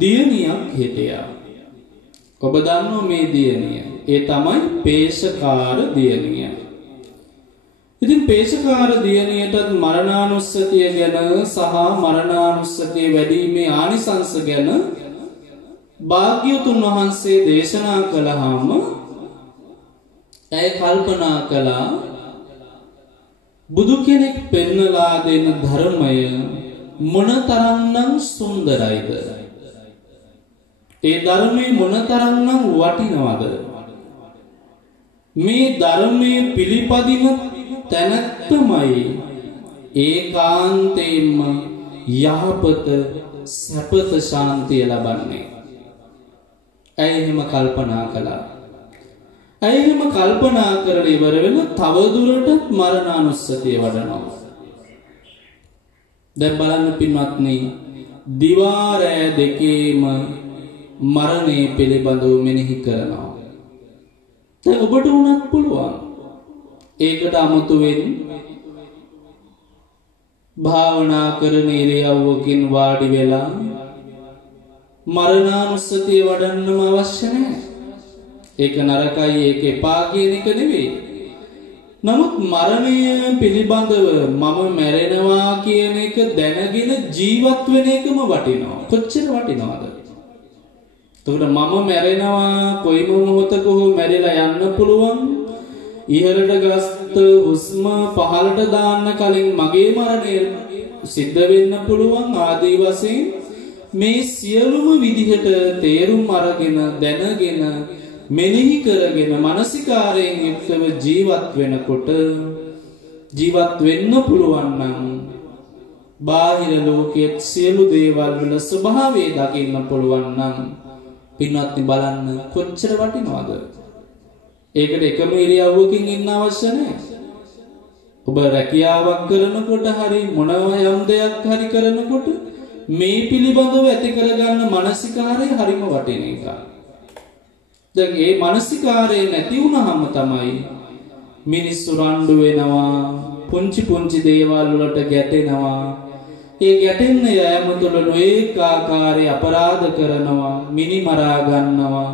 දියණියක් හිටියා. ඔබ දන්නවා මේ දියණිය. ඒ තමයි පේශකාර දියණිය. ඉතින් පේශකාර දියණියටත් මරණානුස්සතිය ගැන සහ මරණානුස්සතිය වැඩිීමේ ආනිසංස ගැන භාග්‍යවතුන් වහන්සේ දේශනා කළාම ඇය කල්පනා කළා බුදු කෙනෙක් පෙන්වලා දෙන ධර්මය මොනතරම්නම් සුන්දරයිද? ඒ ධර්මයේ මොනතරම්නම් වටිනවද? මේ ධර්මයේ පිළිපදින තැනැත්තමයි ඒකාන්තයෙන්ම යහපත සැපත ශාන්තිය ලබන්නේ. ඇය එහෙම කල්පනා කළා. ඇය එහෙම කල්පනා කරලා ඉවර වෙන තවදුරටත් මරණානුස්සතිය වඩනවා. දැන් බලන්න පින්වත්නි දිවා රැය දෙකේම මරණය පිළිබඳව මෙනෙහි කරනවා. දැන් ඔබට උනත් පුළුවන් ඒකට අමුතුවෙන් භාවනා කරන ඉරියව්වකින් වාඩි වෙලා මරණානුස්සතිය වඩන්නම අවශ්‍ය නැහැ. ඒක නරකයි, ඒක එපා කියන එක නෙවෙයි. නමුත් මරණය පිළිබඳව මම මැරෙනවා කියන එක දැනගෙන ජීවත් වෙන එකම වටිනවා. කොච්චර වටිනවද? එතකොට මම මැරෙනවා කොයිම මොහොතක හෝ මැරිලා යන්න පුළුවන්. ඉහළට ගස්ත හුස්ම පහළට දාන්න කලින් මගේ මරණය සිද්ධ වෙන්න පුළුවන්. ආදී වශයෙන් මේ සියලුම විදිහට තේරුම් අරගෙන දැනගෙන මෙනෙහි කරගෙන මානසිකාරයෙන් යුක්තව ජීවත් වෙනකොට ජීවත් වෙන්න පුළුවන් නම් බාහිර ලෝකයේ සියලු දේවල් වල ස්වභාවය දකින්න පුළුවන් නම් පින්වත්නි බලන්න කොච්චර වටිනවද? ඒකට එකම ඉරියව්වකින් ඉන්න අවශ්‍ය නැහැ. ඔබ රැකියාවක් කරනකොට හරි මොනවා යම් දෙයක් හරි කරනකොට මේ පිළිබඳව ඇති කරගන්න මානසිකාරය හරිම වටින එකක්. දැන් මේ මානසිකාරය නැති වුනහම තමයි මිනිස්සු රණ්ඩු වෙනවා, පුංචි පුංචි දේවල් වලට ගැටෙනවා. ඒ ගැටෙන්න යෑම තුළ නොඑක ආකාරයේ අපරාධ කරනවා, මිනිමරා ගන්නවා.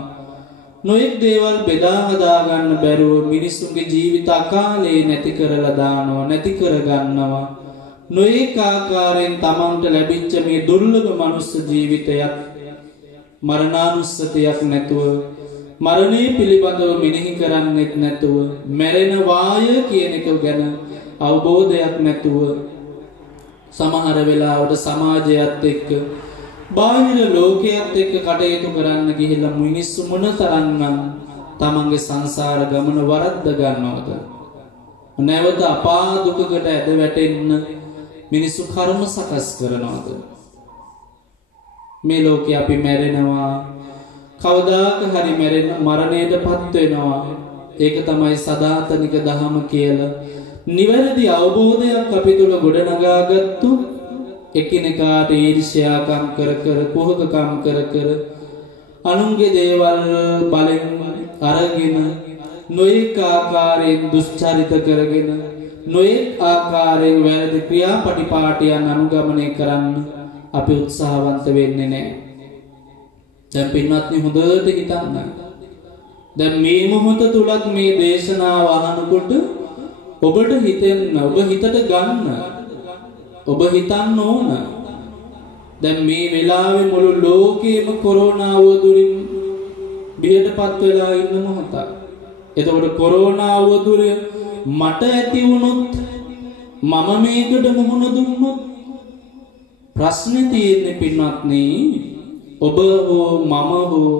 නොඑක් දේවල් බෙදා හදා ගන්න බැරුව මිනිස්සුන්ගේ ජීවිත අකාලේ නැති කරලා දානවා, නැති කර ගන්නවා. නොඑක ආකාරයෙන් තමන්ට ලැබිච්ච මේ දුර්ලභ මනුස්ස ජීවිතයක් මරණානුස්සතියක් නැතුව මරණය පිළිබඳව මෙනෙහි කරන්නෙත් නැතුව මැරෙන වාය කියන එක ගැන අවබෝධයක් නැතුව සමහර වෙලාවට සමාජයත් එක්ක බාහිර ලෝකයේත් එක්ක කටයුතු කරන්න ගිහිල්ලා මිනිස්සු මොනතරම්නම් තමන්ගේ සංසාර ගමන වරද්ද ගන්නවද? නැවත අපා දුකකට ඇද වැටෙන්න මිනිස්සු කර්ම සකස් කරනවද? මේ ලෝකේ අපි මැරෙනවා, කවදාක හරි මරණයටපත් වෙනවා. ඒක තමයි සදාතනික දහම කියලා නිවැරදි අවබෝධයක් අපි තුල ගොඩනගාගත්තු එකිනෙකාට ඊර්ෂ්‍යාකම් කර කර කුහකකම් කර කර අනුන්ගේ දේවල් බලෙන් අරගෙන නොයෙක් ආකාරයෙන් දුෂ්චරිත කරගෙන නොයෙක් ආකාරයෙන් වැරදි ක්‍රියාපටිපාටියන් අනුගමනය කරන්න අපි උත්සාහවන්ත වෙන්නේ නැහැ. දැන් පින්වත්නි හොඳට හිතන්න. දැන් මේ මොහොත තුලත් මේ දේශනාව අහනකොට ඔබට හිතෙන්න ඔබ හිතට ගන්න ඔබ හිතන්න ඕන. දැන් මේ වෙලාවේ මුළු ලෝකෙම කොරෝනා වදුරින් බියටපත් වෙලා ඉන්න මොහොතක්. එතකොට කොරෝනා වදුරය මට ඇති වුණොත් මම මේකට මුහුණ දුන්නොත් ප්‍රශ්නේ තියෙන්නේ පින්වත්නි ඔබ හෝ මම හෝ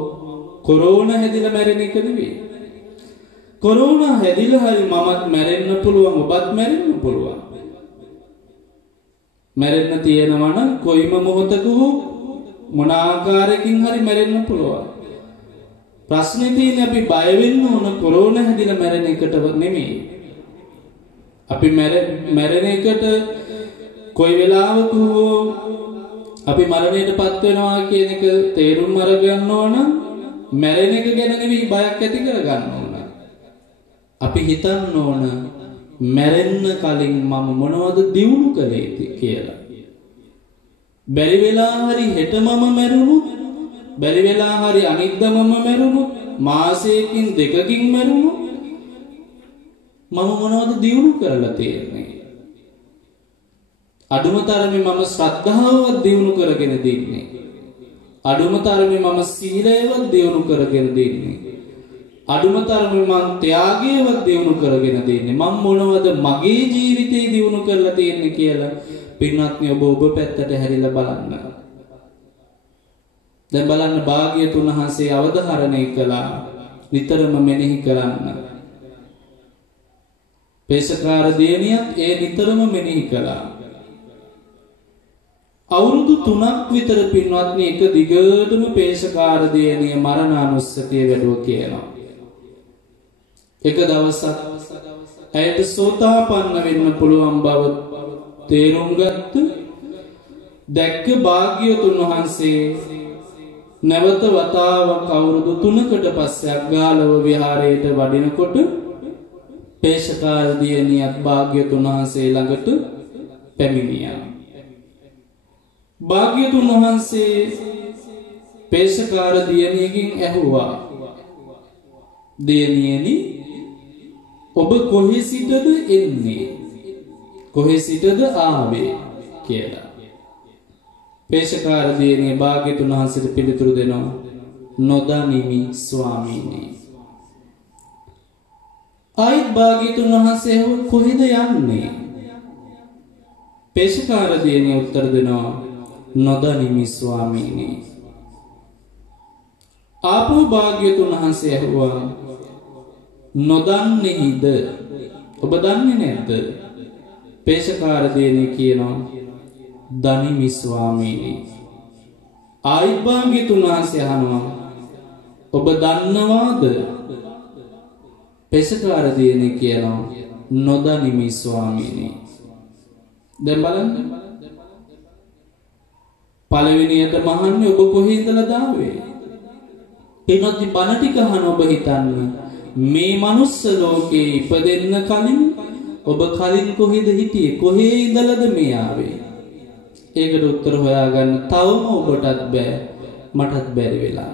කොරෝනා හැදිලා මැරෙන එක නෙවෙයි. කොරෝනා හැදිලා හරි මමත් මැරෙන්න පුළුවන් ඔබත් මැරෙන්න පුළුවන්. මැරෙන්න තියෙනවා නම් කොයිම මොහොතක හෝ මොන ආකාරයකින් හරි මැරෙන්න පුළුවන්. ප්‍රශ්නේ තියෙන්නේ අපි බය වෙන්න ඕන කොරෝනා හැදිලා මැරෙන එකට නෙමෙයි. අපි මැරෙන එකට කොයි වෙලාවක හෝ අපි මරණයටපත් වෙනවා කියන එක තේරුම් අරගන්න ඕන. මැරෙන එක ගැන නෙවෙයි බයක් ඇති කරගන්න ඕන. අපි හිතන්න ඕන මැරෙන්න කලින් මම මොනවද දියුණු කළේ කියලා. බැරි වෙලා හරි හෙට මම මැරුණොත්, බැරි වෙලා හරි අනිද්දා මම මැරුණොත්, මාසයකින් දෙකකින් මැරුණොත් මම මොනවද දියුණු කරලා තියෙන්නේ? අඩුම තරමේ මම ශ්‍රද්ධාවවත් දියුණු කරගෙන දෙන්නේ. අඩුම තරමේ මම සීලයවත් දියුණු කරගෙන දෙන්නේ. අඩුම තරමේ මම ත්‍යාගයවත් දියුණු කරගෙන දෙන්නේ. මම මොනවද මගේ ජීවිතේ දියුණු කරලා තියෙන්නේ කියලා පින්වත්නි ඔබ පැත්තට හැරිලා බලන්න. දැන් බලන්න භාග්‍යතුන් වහන්සේ අවධාරණය කළා නිතරම මෙනෙහි කරන්න. පේශකාර දේනියත් ඒ නිතරම මෙනෙහි කළා. අවුරුදු 3ක් විතර පින්වත්නි එක දිගටම පේශකාර දේනිය මරණානුස්සතිය වැඩුවා කියනවා. එක දවසක් ඇයට සෝතාපන්න වෙන්න පුළුවන් බව තේරුම් ගත්ත දැක්ක භාග්‍යවතුන් වහන්සේ නැවත වතාවක් අවුරුදු 3කට පස්සේ අග්ගාලව විහාරයට වඩිනකොට පේශකාර දියණියක් භාග්‍යවතුන් වහන්සේ ළඟට පැමිණියා. භාග්‍යවතුන් වහන්සේ පේශකාර දියණියකින් ඇහුවා, දියණියනි ඔබ කොහේ සිටද එන්නේ? කොහේ සිටද ආවේ කියලා. පේශකාර දියණිය භාග්‍යවතුන් වහන්සේට පිළිතුරු දෙනවා, නොදනිමි ස්වාමීනි. ආයිත් භාග්‍යවතුන් වහන්සේ කොහෙද යන්නේ? පේශකාර දියණිය උත්තර දෙනවා, නොදනිමි ස්වාමීනි. ආපහු භාග්‍යවතුන් වහන්සේ ඇහුවා, නොදන්නේද? ඔබ දන්නේ නැද්ද? පේශකාර දියණිය කියනවා, දනිමි ස්වාමීනි. ආයිත් භාග්‍යවතුන් වහන්සේ අහනවා, ඔබ දන්නවාද? පේශකාර දියණිය කියනවා, නොදනිමි ස්වාමීනි. දැන් බලන්න පළවෙනියට මහන්නේ ඔබ කොහේ ඉඳලා දාවේ? එනොත් බණ ටික අහන ඔබ හිතන්න මේ මනුස්ස ලෝකේ ඉපදෙන්න කලින් ඔබ කලින් කොහෙද හිටියේ? කොහේ ඉඳලාද මේ ආවේ? ඒකට උත්තර හොයාගන්න තවම ඔබටත් බෑ, මටත් බැරි වෙලා.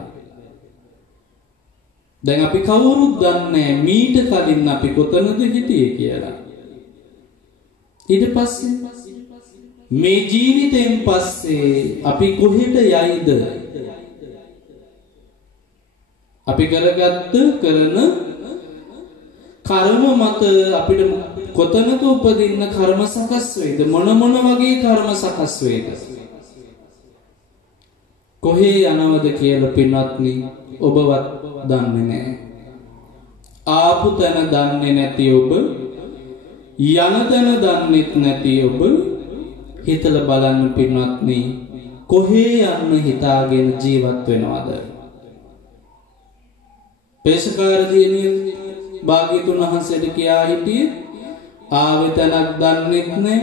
දැන් අපි කවුරුත් දන්නේ මීට කලින් අපි කොතනද හිටියේ කියලා. ඊට පස්සේ මේ ජීවිතයෙන් පස්සේ අපි කොහෙට යයිද? අපි කරගත්ත කරන කර්ම මත අපිට කොතනක උපදින්න කර්ම සකස් වෙයිද? මොන වගේ කර්ම සකස් වෙයිද? කොහේ යනවද කියලා පින්වත්නි ඔබවත් දන්නේ නැහැ. ආපු තැන දන්නේ නැති ඔබ, යන තැන දන්නෙත් නැති ඔබ හිතලා බලන්න පින්වත්නි කොහේ යන්න හිතාගෙන ජීවත් වෙනවද? පේශකාර දියණිය භාග්‍යවතුන් වහන්සේට කියා හිටියේ ආවෙ තැනක් දන්නෙත් නැහැ,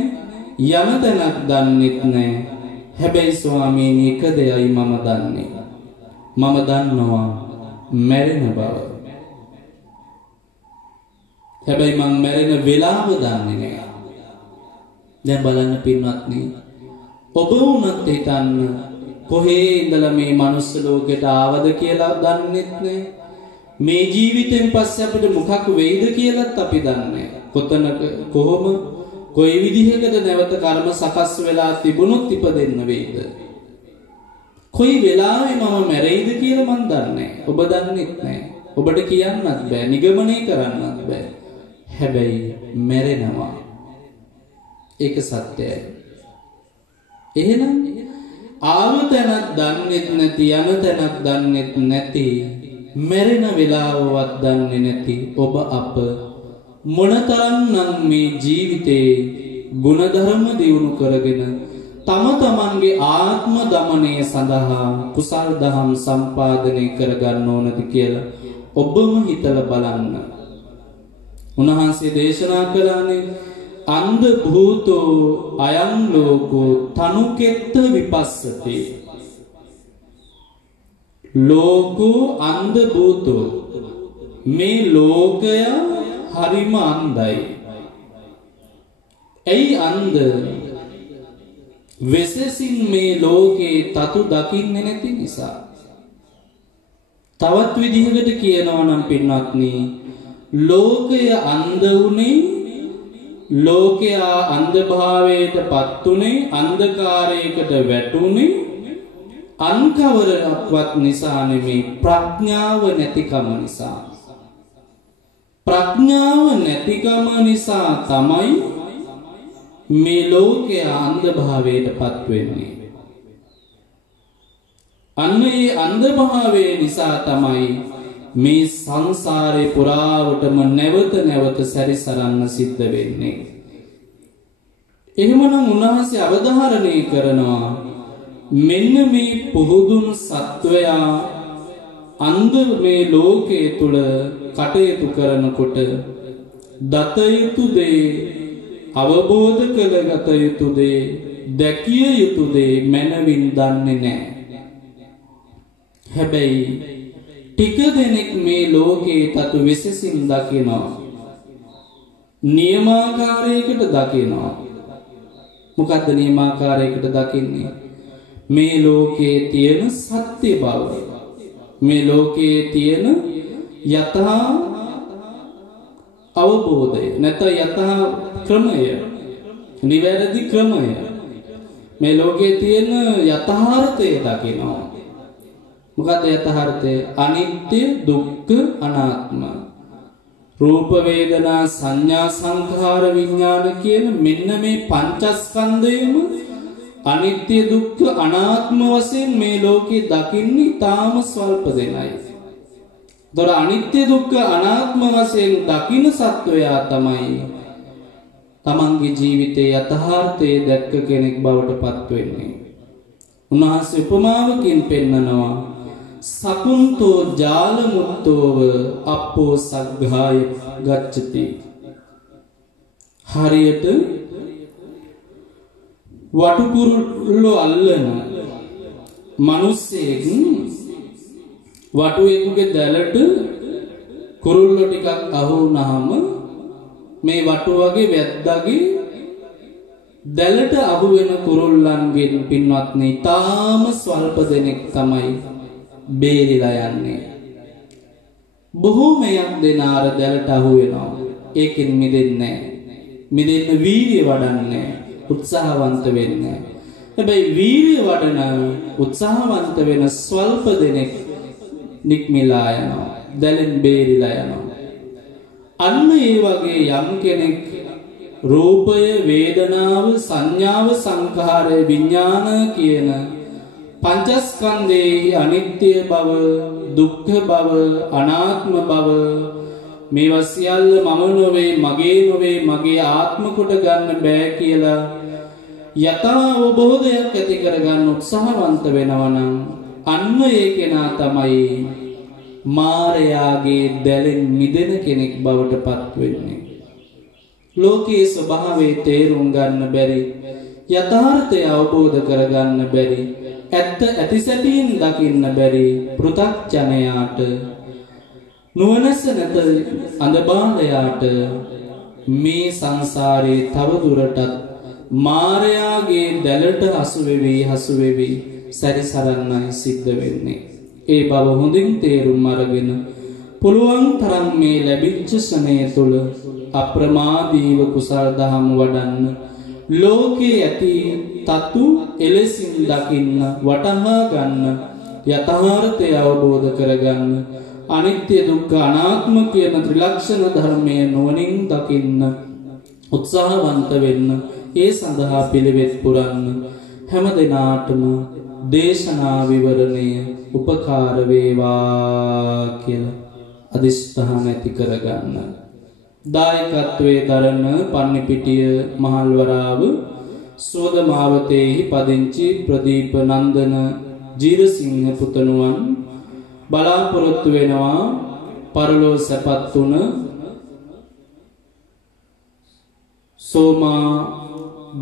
යන තැනක් දන්නෙත් නැහැ. හැබැයි ස්වාමීනි එක දෙයයි මම දන්නේ. මම දන්නවා මැරෙන බව. හැබැයි මං මැරෙන වෙලාව දන්නේ නෑ. දැන් බලන්න පින්වත්නි, ඔබ වුණත් හිතන්න කොහේ ඉඳලා මේ මනුස්ස ලෝකෙට ආවද කියලා දන්නෙත් නෑ. මේ ජීවිතෙන් පස්සේ අපිට මොකක් වෙයිද කියලාත් අපි දන්නේ නෑ. කොතනක කොහොම කොයි විදිහකට නැවත කර්ම සකස් වෙලා තිබුණොත් ඉපදෙන්න වෙයිද? කොයි වෙලාවෙ මම මැරෙයිද කියලා මන් දන්නේ නෑ. ඔබ දන්නෙත් නෑ. ඔබට කියන්නත් බෑ, නිගමනය කරන්නත් බෑ. හැබැයි මැරෙනවා. ඒක සත්‍යයි. එහෙනම් ආව තැනක් දන්නෙත් නැති, යන තැනක් දන්නෙත් නැති, මැරෙන වෙලාවවත් දන්නේ නැති ඔබ අප මොනතරම්නම් මේ ජීවිතේ ගුණධර්ම දියුණු කරගෙන තම තමන්ගේ ආත්ම දමනය සඳහා කුසල් දහම් සම්පාදනය කරගන්න ඕනද කියලා ඔබම හිතලා බලන්න. උන්වහන්සේ දේශනා කළානේ අන්ධ භූතෝ අයං ලෝකෝ තනුකෙත්ත විපස්සති. ලෝකෝ අන්ධ භූතෝ, මේ ලෝකය හරිම අන්ධයි. ඇයි අන්ධ? වෙසසින් මේ ලෝකේ තතු දකින්නේ නැති නිසා. තවත් විදිහකට කියනවා නම් පින්වත්නි, ලෝකය අන්ධ වුනේ, ලෝකයා අන්ධභාවයට පත් උනේ, අන්ධකාරයකට වැටුනේ අන්කවරක්වත් නිසා නෙමෙයි, ප්‍රඥාව නැතිකම නිසා. ප්‍රඥාව නැතිකම නිසා තමයි මේ ලෝකයා අන්ධභාවයට පත් වෙන්නේ. අන්න ඒ අන්ධභාවය නිසා තමයි මේ සංසාරේ පුරාවටම නැවත නැවත සැරිසරන්න සිද්ධ වෙන්නේ. එහෙමනම් උන්වහන්සේ අවධාරණය කරනවා මෙන්න මේ පුහුදුන් සත්වයා අන්ධ මේ ලෝකයේ තුල කටයුතු කරනකොට දත යුතු දේ, අවබෝධ කරගත යුතු දේ, දැකිය යුතු දේ මනවින් දන්නේ නැහැ. හැබැයි ටික දෙනෙක් මේ ලෝකේ තතු විශේෂින් දකිනවා, නියමාකාරයකට දකිනවා. මොකද්ද නියමාකාරයකට දකින්නේ? මේ ලෝකයේ තියෙන සත්‍ය බව, මේ ලෝකයේ තියෙන යථා අවබෝධය, නැත්නම් යථා ක්‍රමය, නිවැරදි ක්‍රමය, මේ ලෝකයේ තියෙන යථාර්ථය දකිනවා. මොකද යථාර්ථය? අනිත්‍ය, දුක්ඛ, අනාත්ම. රූප, වේදනා, සංඥා, සංඛාර, විඥාන කියන මෙන්න මේ පංචස්කන්ධයම අනිත්‍ය, දුක්ඛ, අනාත්ම වශයෙන් මේ ලෝකේ දකින්නේ ඊටාම ස්වල්ප දෙනයි. දොර අනිත්‍ය, දුක්ඛ, අනාත්ම වශයෙන් දකින්න සත්වයා තමයි තමන්ගේ ජීවිතයේ යථාර්ථය දැක්ක කෙනෙක් බවට පත් වෙන්නේ. උන්වහන්සේ උපමාවකින් පෙන්නනවා සකුන්තෝ ජාලමුත්තෝව අප්පෝ සග්ගාය ගච්ඡති. හරියට වටුකුරුල්ලෝ අල්ලන මිනිස්සෙක් වටුවෙකුගේ දැලට කුරුල්ලෝ ටිකක් අහු වුණාම මේ වටුවගේ වැද්දාගේ දැලට අහු වෙන කුරුල්ලන්ගෙන් පින්වත්නි තාම ස්වල්ප දෙනෙක් තමයි බේරිලා යන්නේ. බොහෝමයක් දෙනාර දැලට අහු වෙනවා. ඒකෙන් මිදෙන්නේ නැහැ. මිදෙන්න වීර්යය වඩන්නේ, උත්සාහවන්ත වෙන්නේ. හැබැයි වීර්යය වඩන, උත්සාහවන්ත වෙන ස්වල්ප දෙනෙක් නික්මිලා යනවා, දැලෙන් බේරිලා යනවා. අන්න ඒ වගේ යම් කෙනෙක් රූපය, වේදනාව, සංඥාව, සංඛාරය, විඥාන කියන පංචස්කන්ධයේ අනිත්‍ය බව, දුක්ඛ බව, අනාත්ම බව, මේවා සියල්ල මම නොවේ, මගේ නොවේ, මගේ ආත්ම කොට ගන්න බෑ කියලා යථා අවබෝධයක් ඇති කරගන්න උත්සාහවන්ත වෙනවා නම් අන්න ඒ කෙනා තමයි මායාවේ දැලෙන් මිදෙන කෙනෙක් බවට පත් වෙන්නේ. ලෝකයේ ස්වභාවය තේරුම් ගන්න බැරි, යථාර්ථය අවබෝධ කරගන්න බැරි, ඇත්ත ඇතිසැටියෙන් දකින්න බැරි පෘථග්ජනයාට නුවණැස නැත අඳබාලයාට මේ සංසාරේ තව දුරටත් මාරයාගේ දැලට හසු වෙවි සැරිසරන්නයි සිද්ධ වෙන්නේ. ඒ බව හොඳින් තේරුම් අරගෙන පුළුවන් තරම් මේ ලැබිච්ච ශ්‍රණය තුළ අප්‍රමාදීව කුසල් දහම් වඩන්න, ලෝකේ ඇති තතු එලෙසින් දකින්න, වටහා ගන්න, යථාර්ථය අවබෝධ කරගන්න, අනිත්‍ය දුක්ඛ අනාත්ම කියන ත්‍රිලක්ෂණ ධර්මයේ නුවණින් දකින්න උත්සාහවන්ත වෙන්න, ඒ සඳහා පිළිවෙත් පුරන්න. හැම දිනාටම දේශනා විවරණය උපකාර වේවා කියලා අදිෂ්ඨාන ඇති කරගන්න. දායකත්වයේ දරන පන්නිපිටිය මහල්වරාව සෝදමාවතේහි පදිංචි ප්‍රදීප නන්දන ජීරසිංහ පුතණුවන් බලාපොරොත්තු වෙනවා පරලෝ සැපත් තුන සෝමා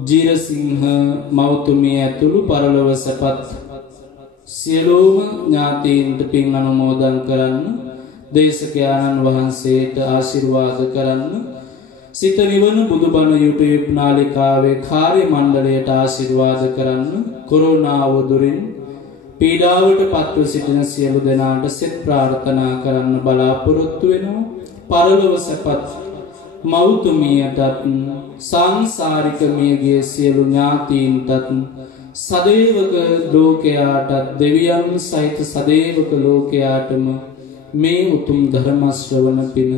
ජීරසිංහ මෞතුමිය ඇතුළු පරලොව සැපත් සියලුම ඥාතීන්ට පින් අනුමෝදන් කරන්න, දේශකයාණන් වහන්සේට ආශිර්වාද කරන්න, සිත නිවන බුදුබණ YouTube නාලිකාවේ කාර්ය මණ්ඩලයට ආශිර්වාද කරන්න, කොරෝනාව දුරින් පීඩාවට පත්ව සිටින සියලු දෙනාට සෙත් ප්‍රාර්ථනා කරන්න බලාපොරොත්තු වෙනවා. පරලොව සැපත් මෞතුමියටත් සංසාරික මියගිය සියලු ඥාතීන්ටත් සදේවක ලෝකයාටත් දෙවියන් සහිත සදේවක ලෝකයාටම මේ උතුම් ධර්ම ශ්‍රවණ පින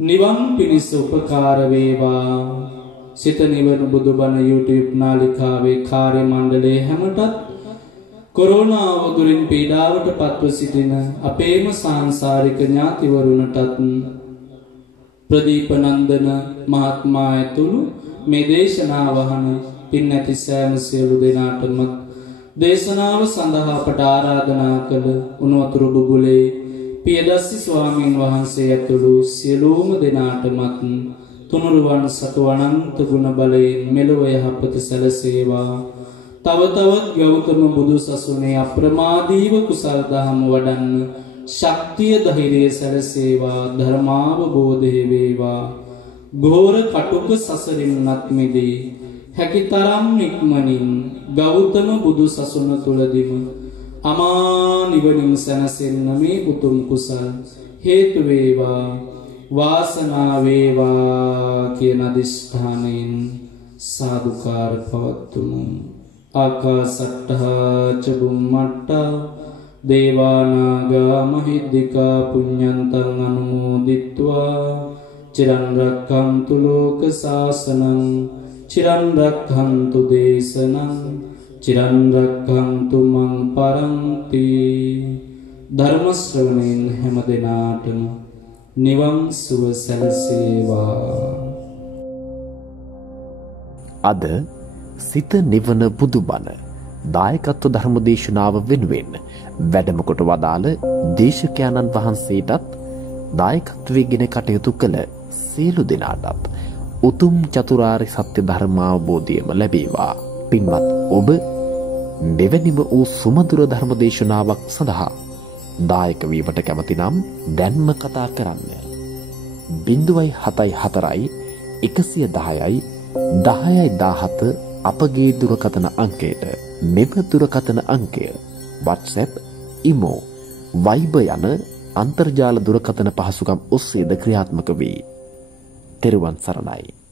නිවන් පිණිස උපකාර වේවා. සිත නිවන බුදුබණ YouTube නාලිකාවේ කාර්ය මණ්ඩලයේ හැමටත් කොරෝනාව දුරින් පීඩාවට පත්ව සිටින අපේම සංසාරික ඥාතිවරුන්ටත් ප්‍රදීප නන්දන මහත්මයා ඇතුළු මේ දේශනාව අහන පින් ඇති සෑම සියලු දෙනාටම දේශනාව සඳහා අපට ආරාධනා කළ උණුවතුරු බුබුලේ පියදස්සි ස්වාමීන් වහන්සේ ඇතුළු සියලුම දෙනාටමත් තුනුරුවන් සතු අනන්ත ගුණ බලයෙන් මෙලොව යහපත සැලසේවා. තව තවත් ගෞතම බුදු සසුනේ අප්‍රමාදීව කුසල් දහම් වඩන්න ශක්තිය ධෛර්යය සැලසේවා. ධර්මාවබෝධය වේවා. ගෝර කටුක සසරින්වත් මිදී හැකිතරම් ඉක්මනින් ගෞතම බුදු සසුන තුලදීම අමා නිවනින් සැනසෙන්න මේ උතුම් කුසල් හේතු වේවා, වාසනාව වේවා කියන අදිෂ්ඨානයෙන් සාදුකාර පවත්තුමු. ආකාසට්ඨා ච බුම්මට්ඨා දේවානාගා මහිද්దికා පුඤ්ඤන්තං අනුමෝදිත්වා චිරන් රක්ඛන්තු ලෝක සාසනං චිරන් රක්ඛන්තු දේශනං චිරන් රක්ඛන්තු මං පරන්ති. ධර්ම ශ්‍රවණයෙන් හැම දිනාටම නිවන් සුව සැලසේවා. අද සිත නිවන බුදුබණ දායකත්ව ධර්ම දේශනාව වෙනුවෙන් වැඩම කොට වදාළ දේශකයන්න් වහන්සේටත් දායකත්වයෙන් කටයුතු කළ සියලු දෙනාටත් උතුම් චතුරාර්ය සත්‍ය ධර්මාවබෝධයම ලැබේවා. පින්වත් ඔබ මෙවැනිම වූ සුමధుර ධර්ම දේශනාවක් සඳහා දායක වීමට කැමති නම් දැන්ම කතා කරන්න. 074 110 1017 අපගේ දුරකථන අංකයට. මෙම දුරකථන අංකය WhatsApp, Imo, Viber යන අන්තර්ජාල දුරකථන පහසුකම් ඔස්සේද ක්‍රියාත්මක වේ. තෙරුවන් සරණයි.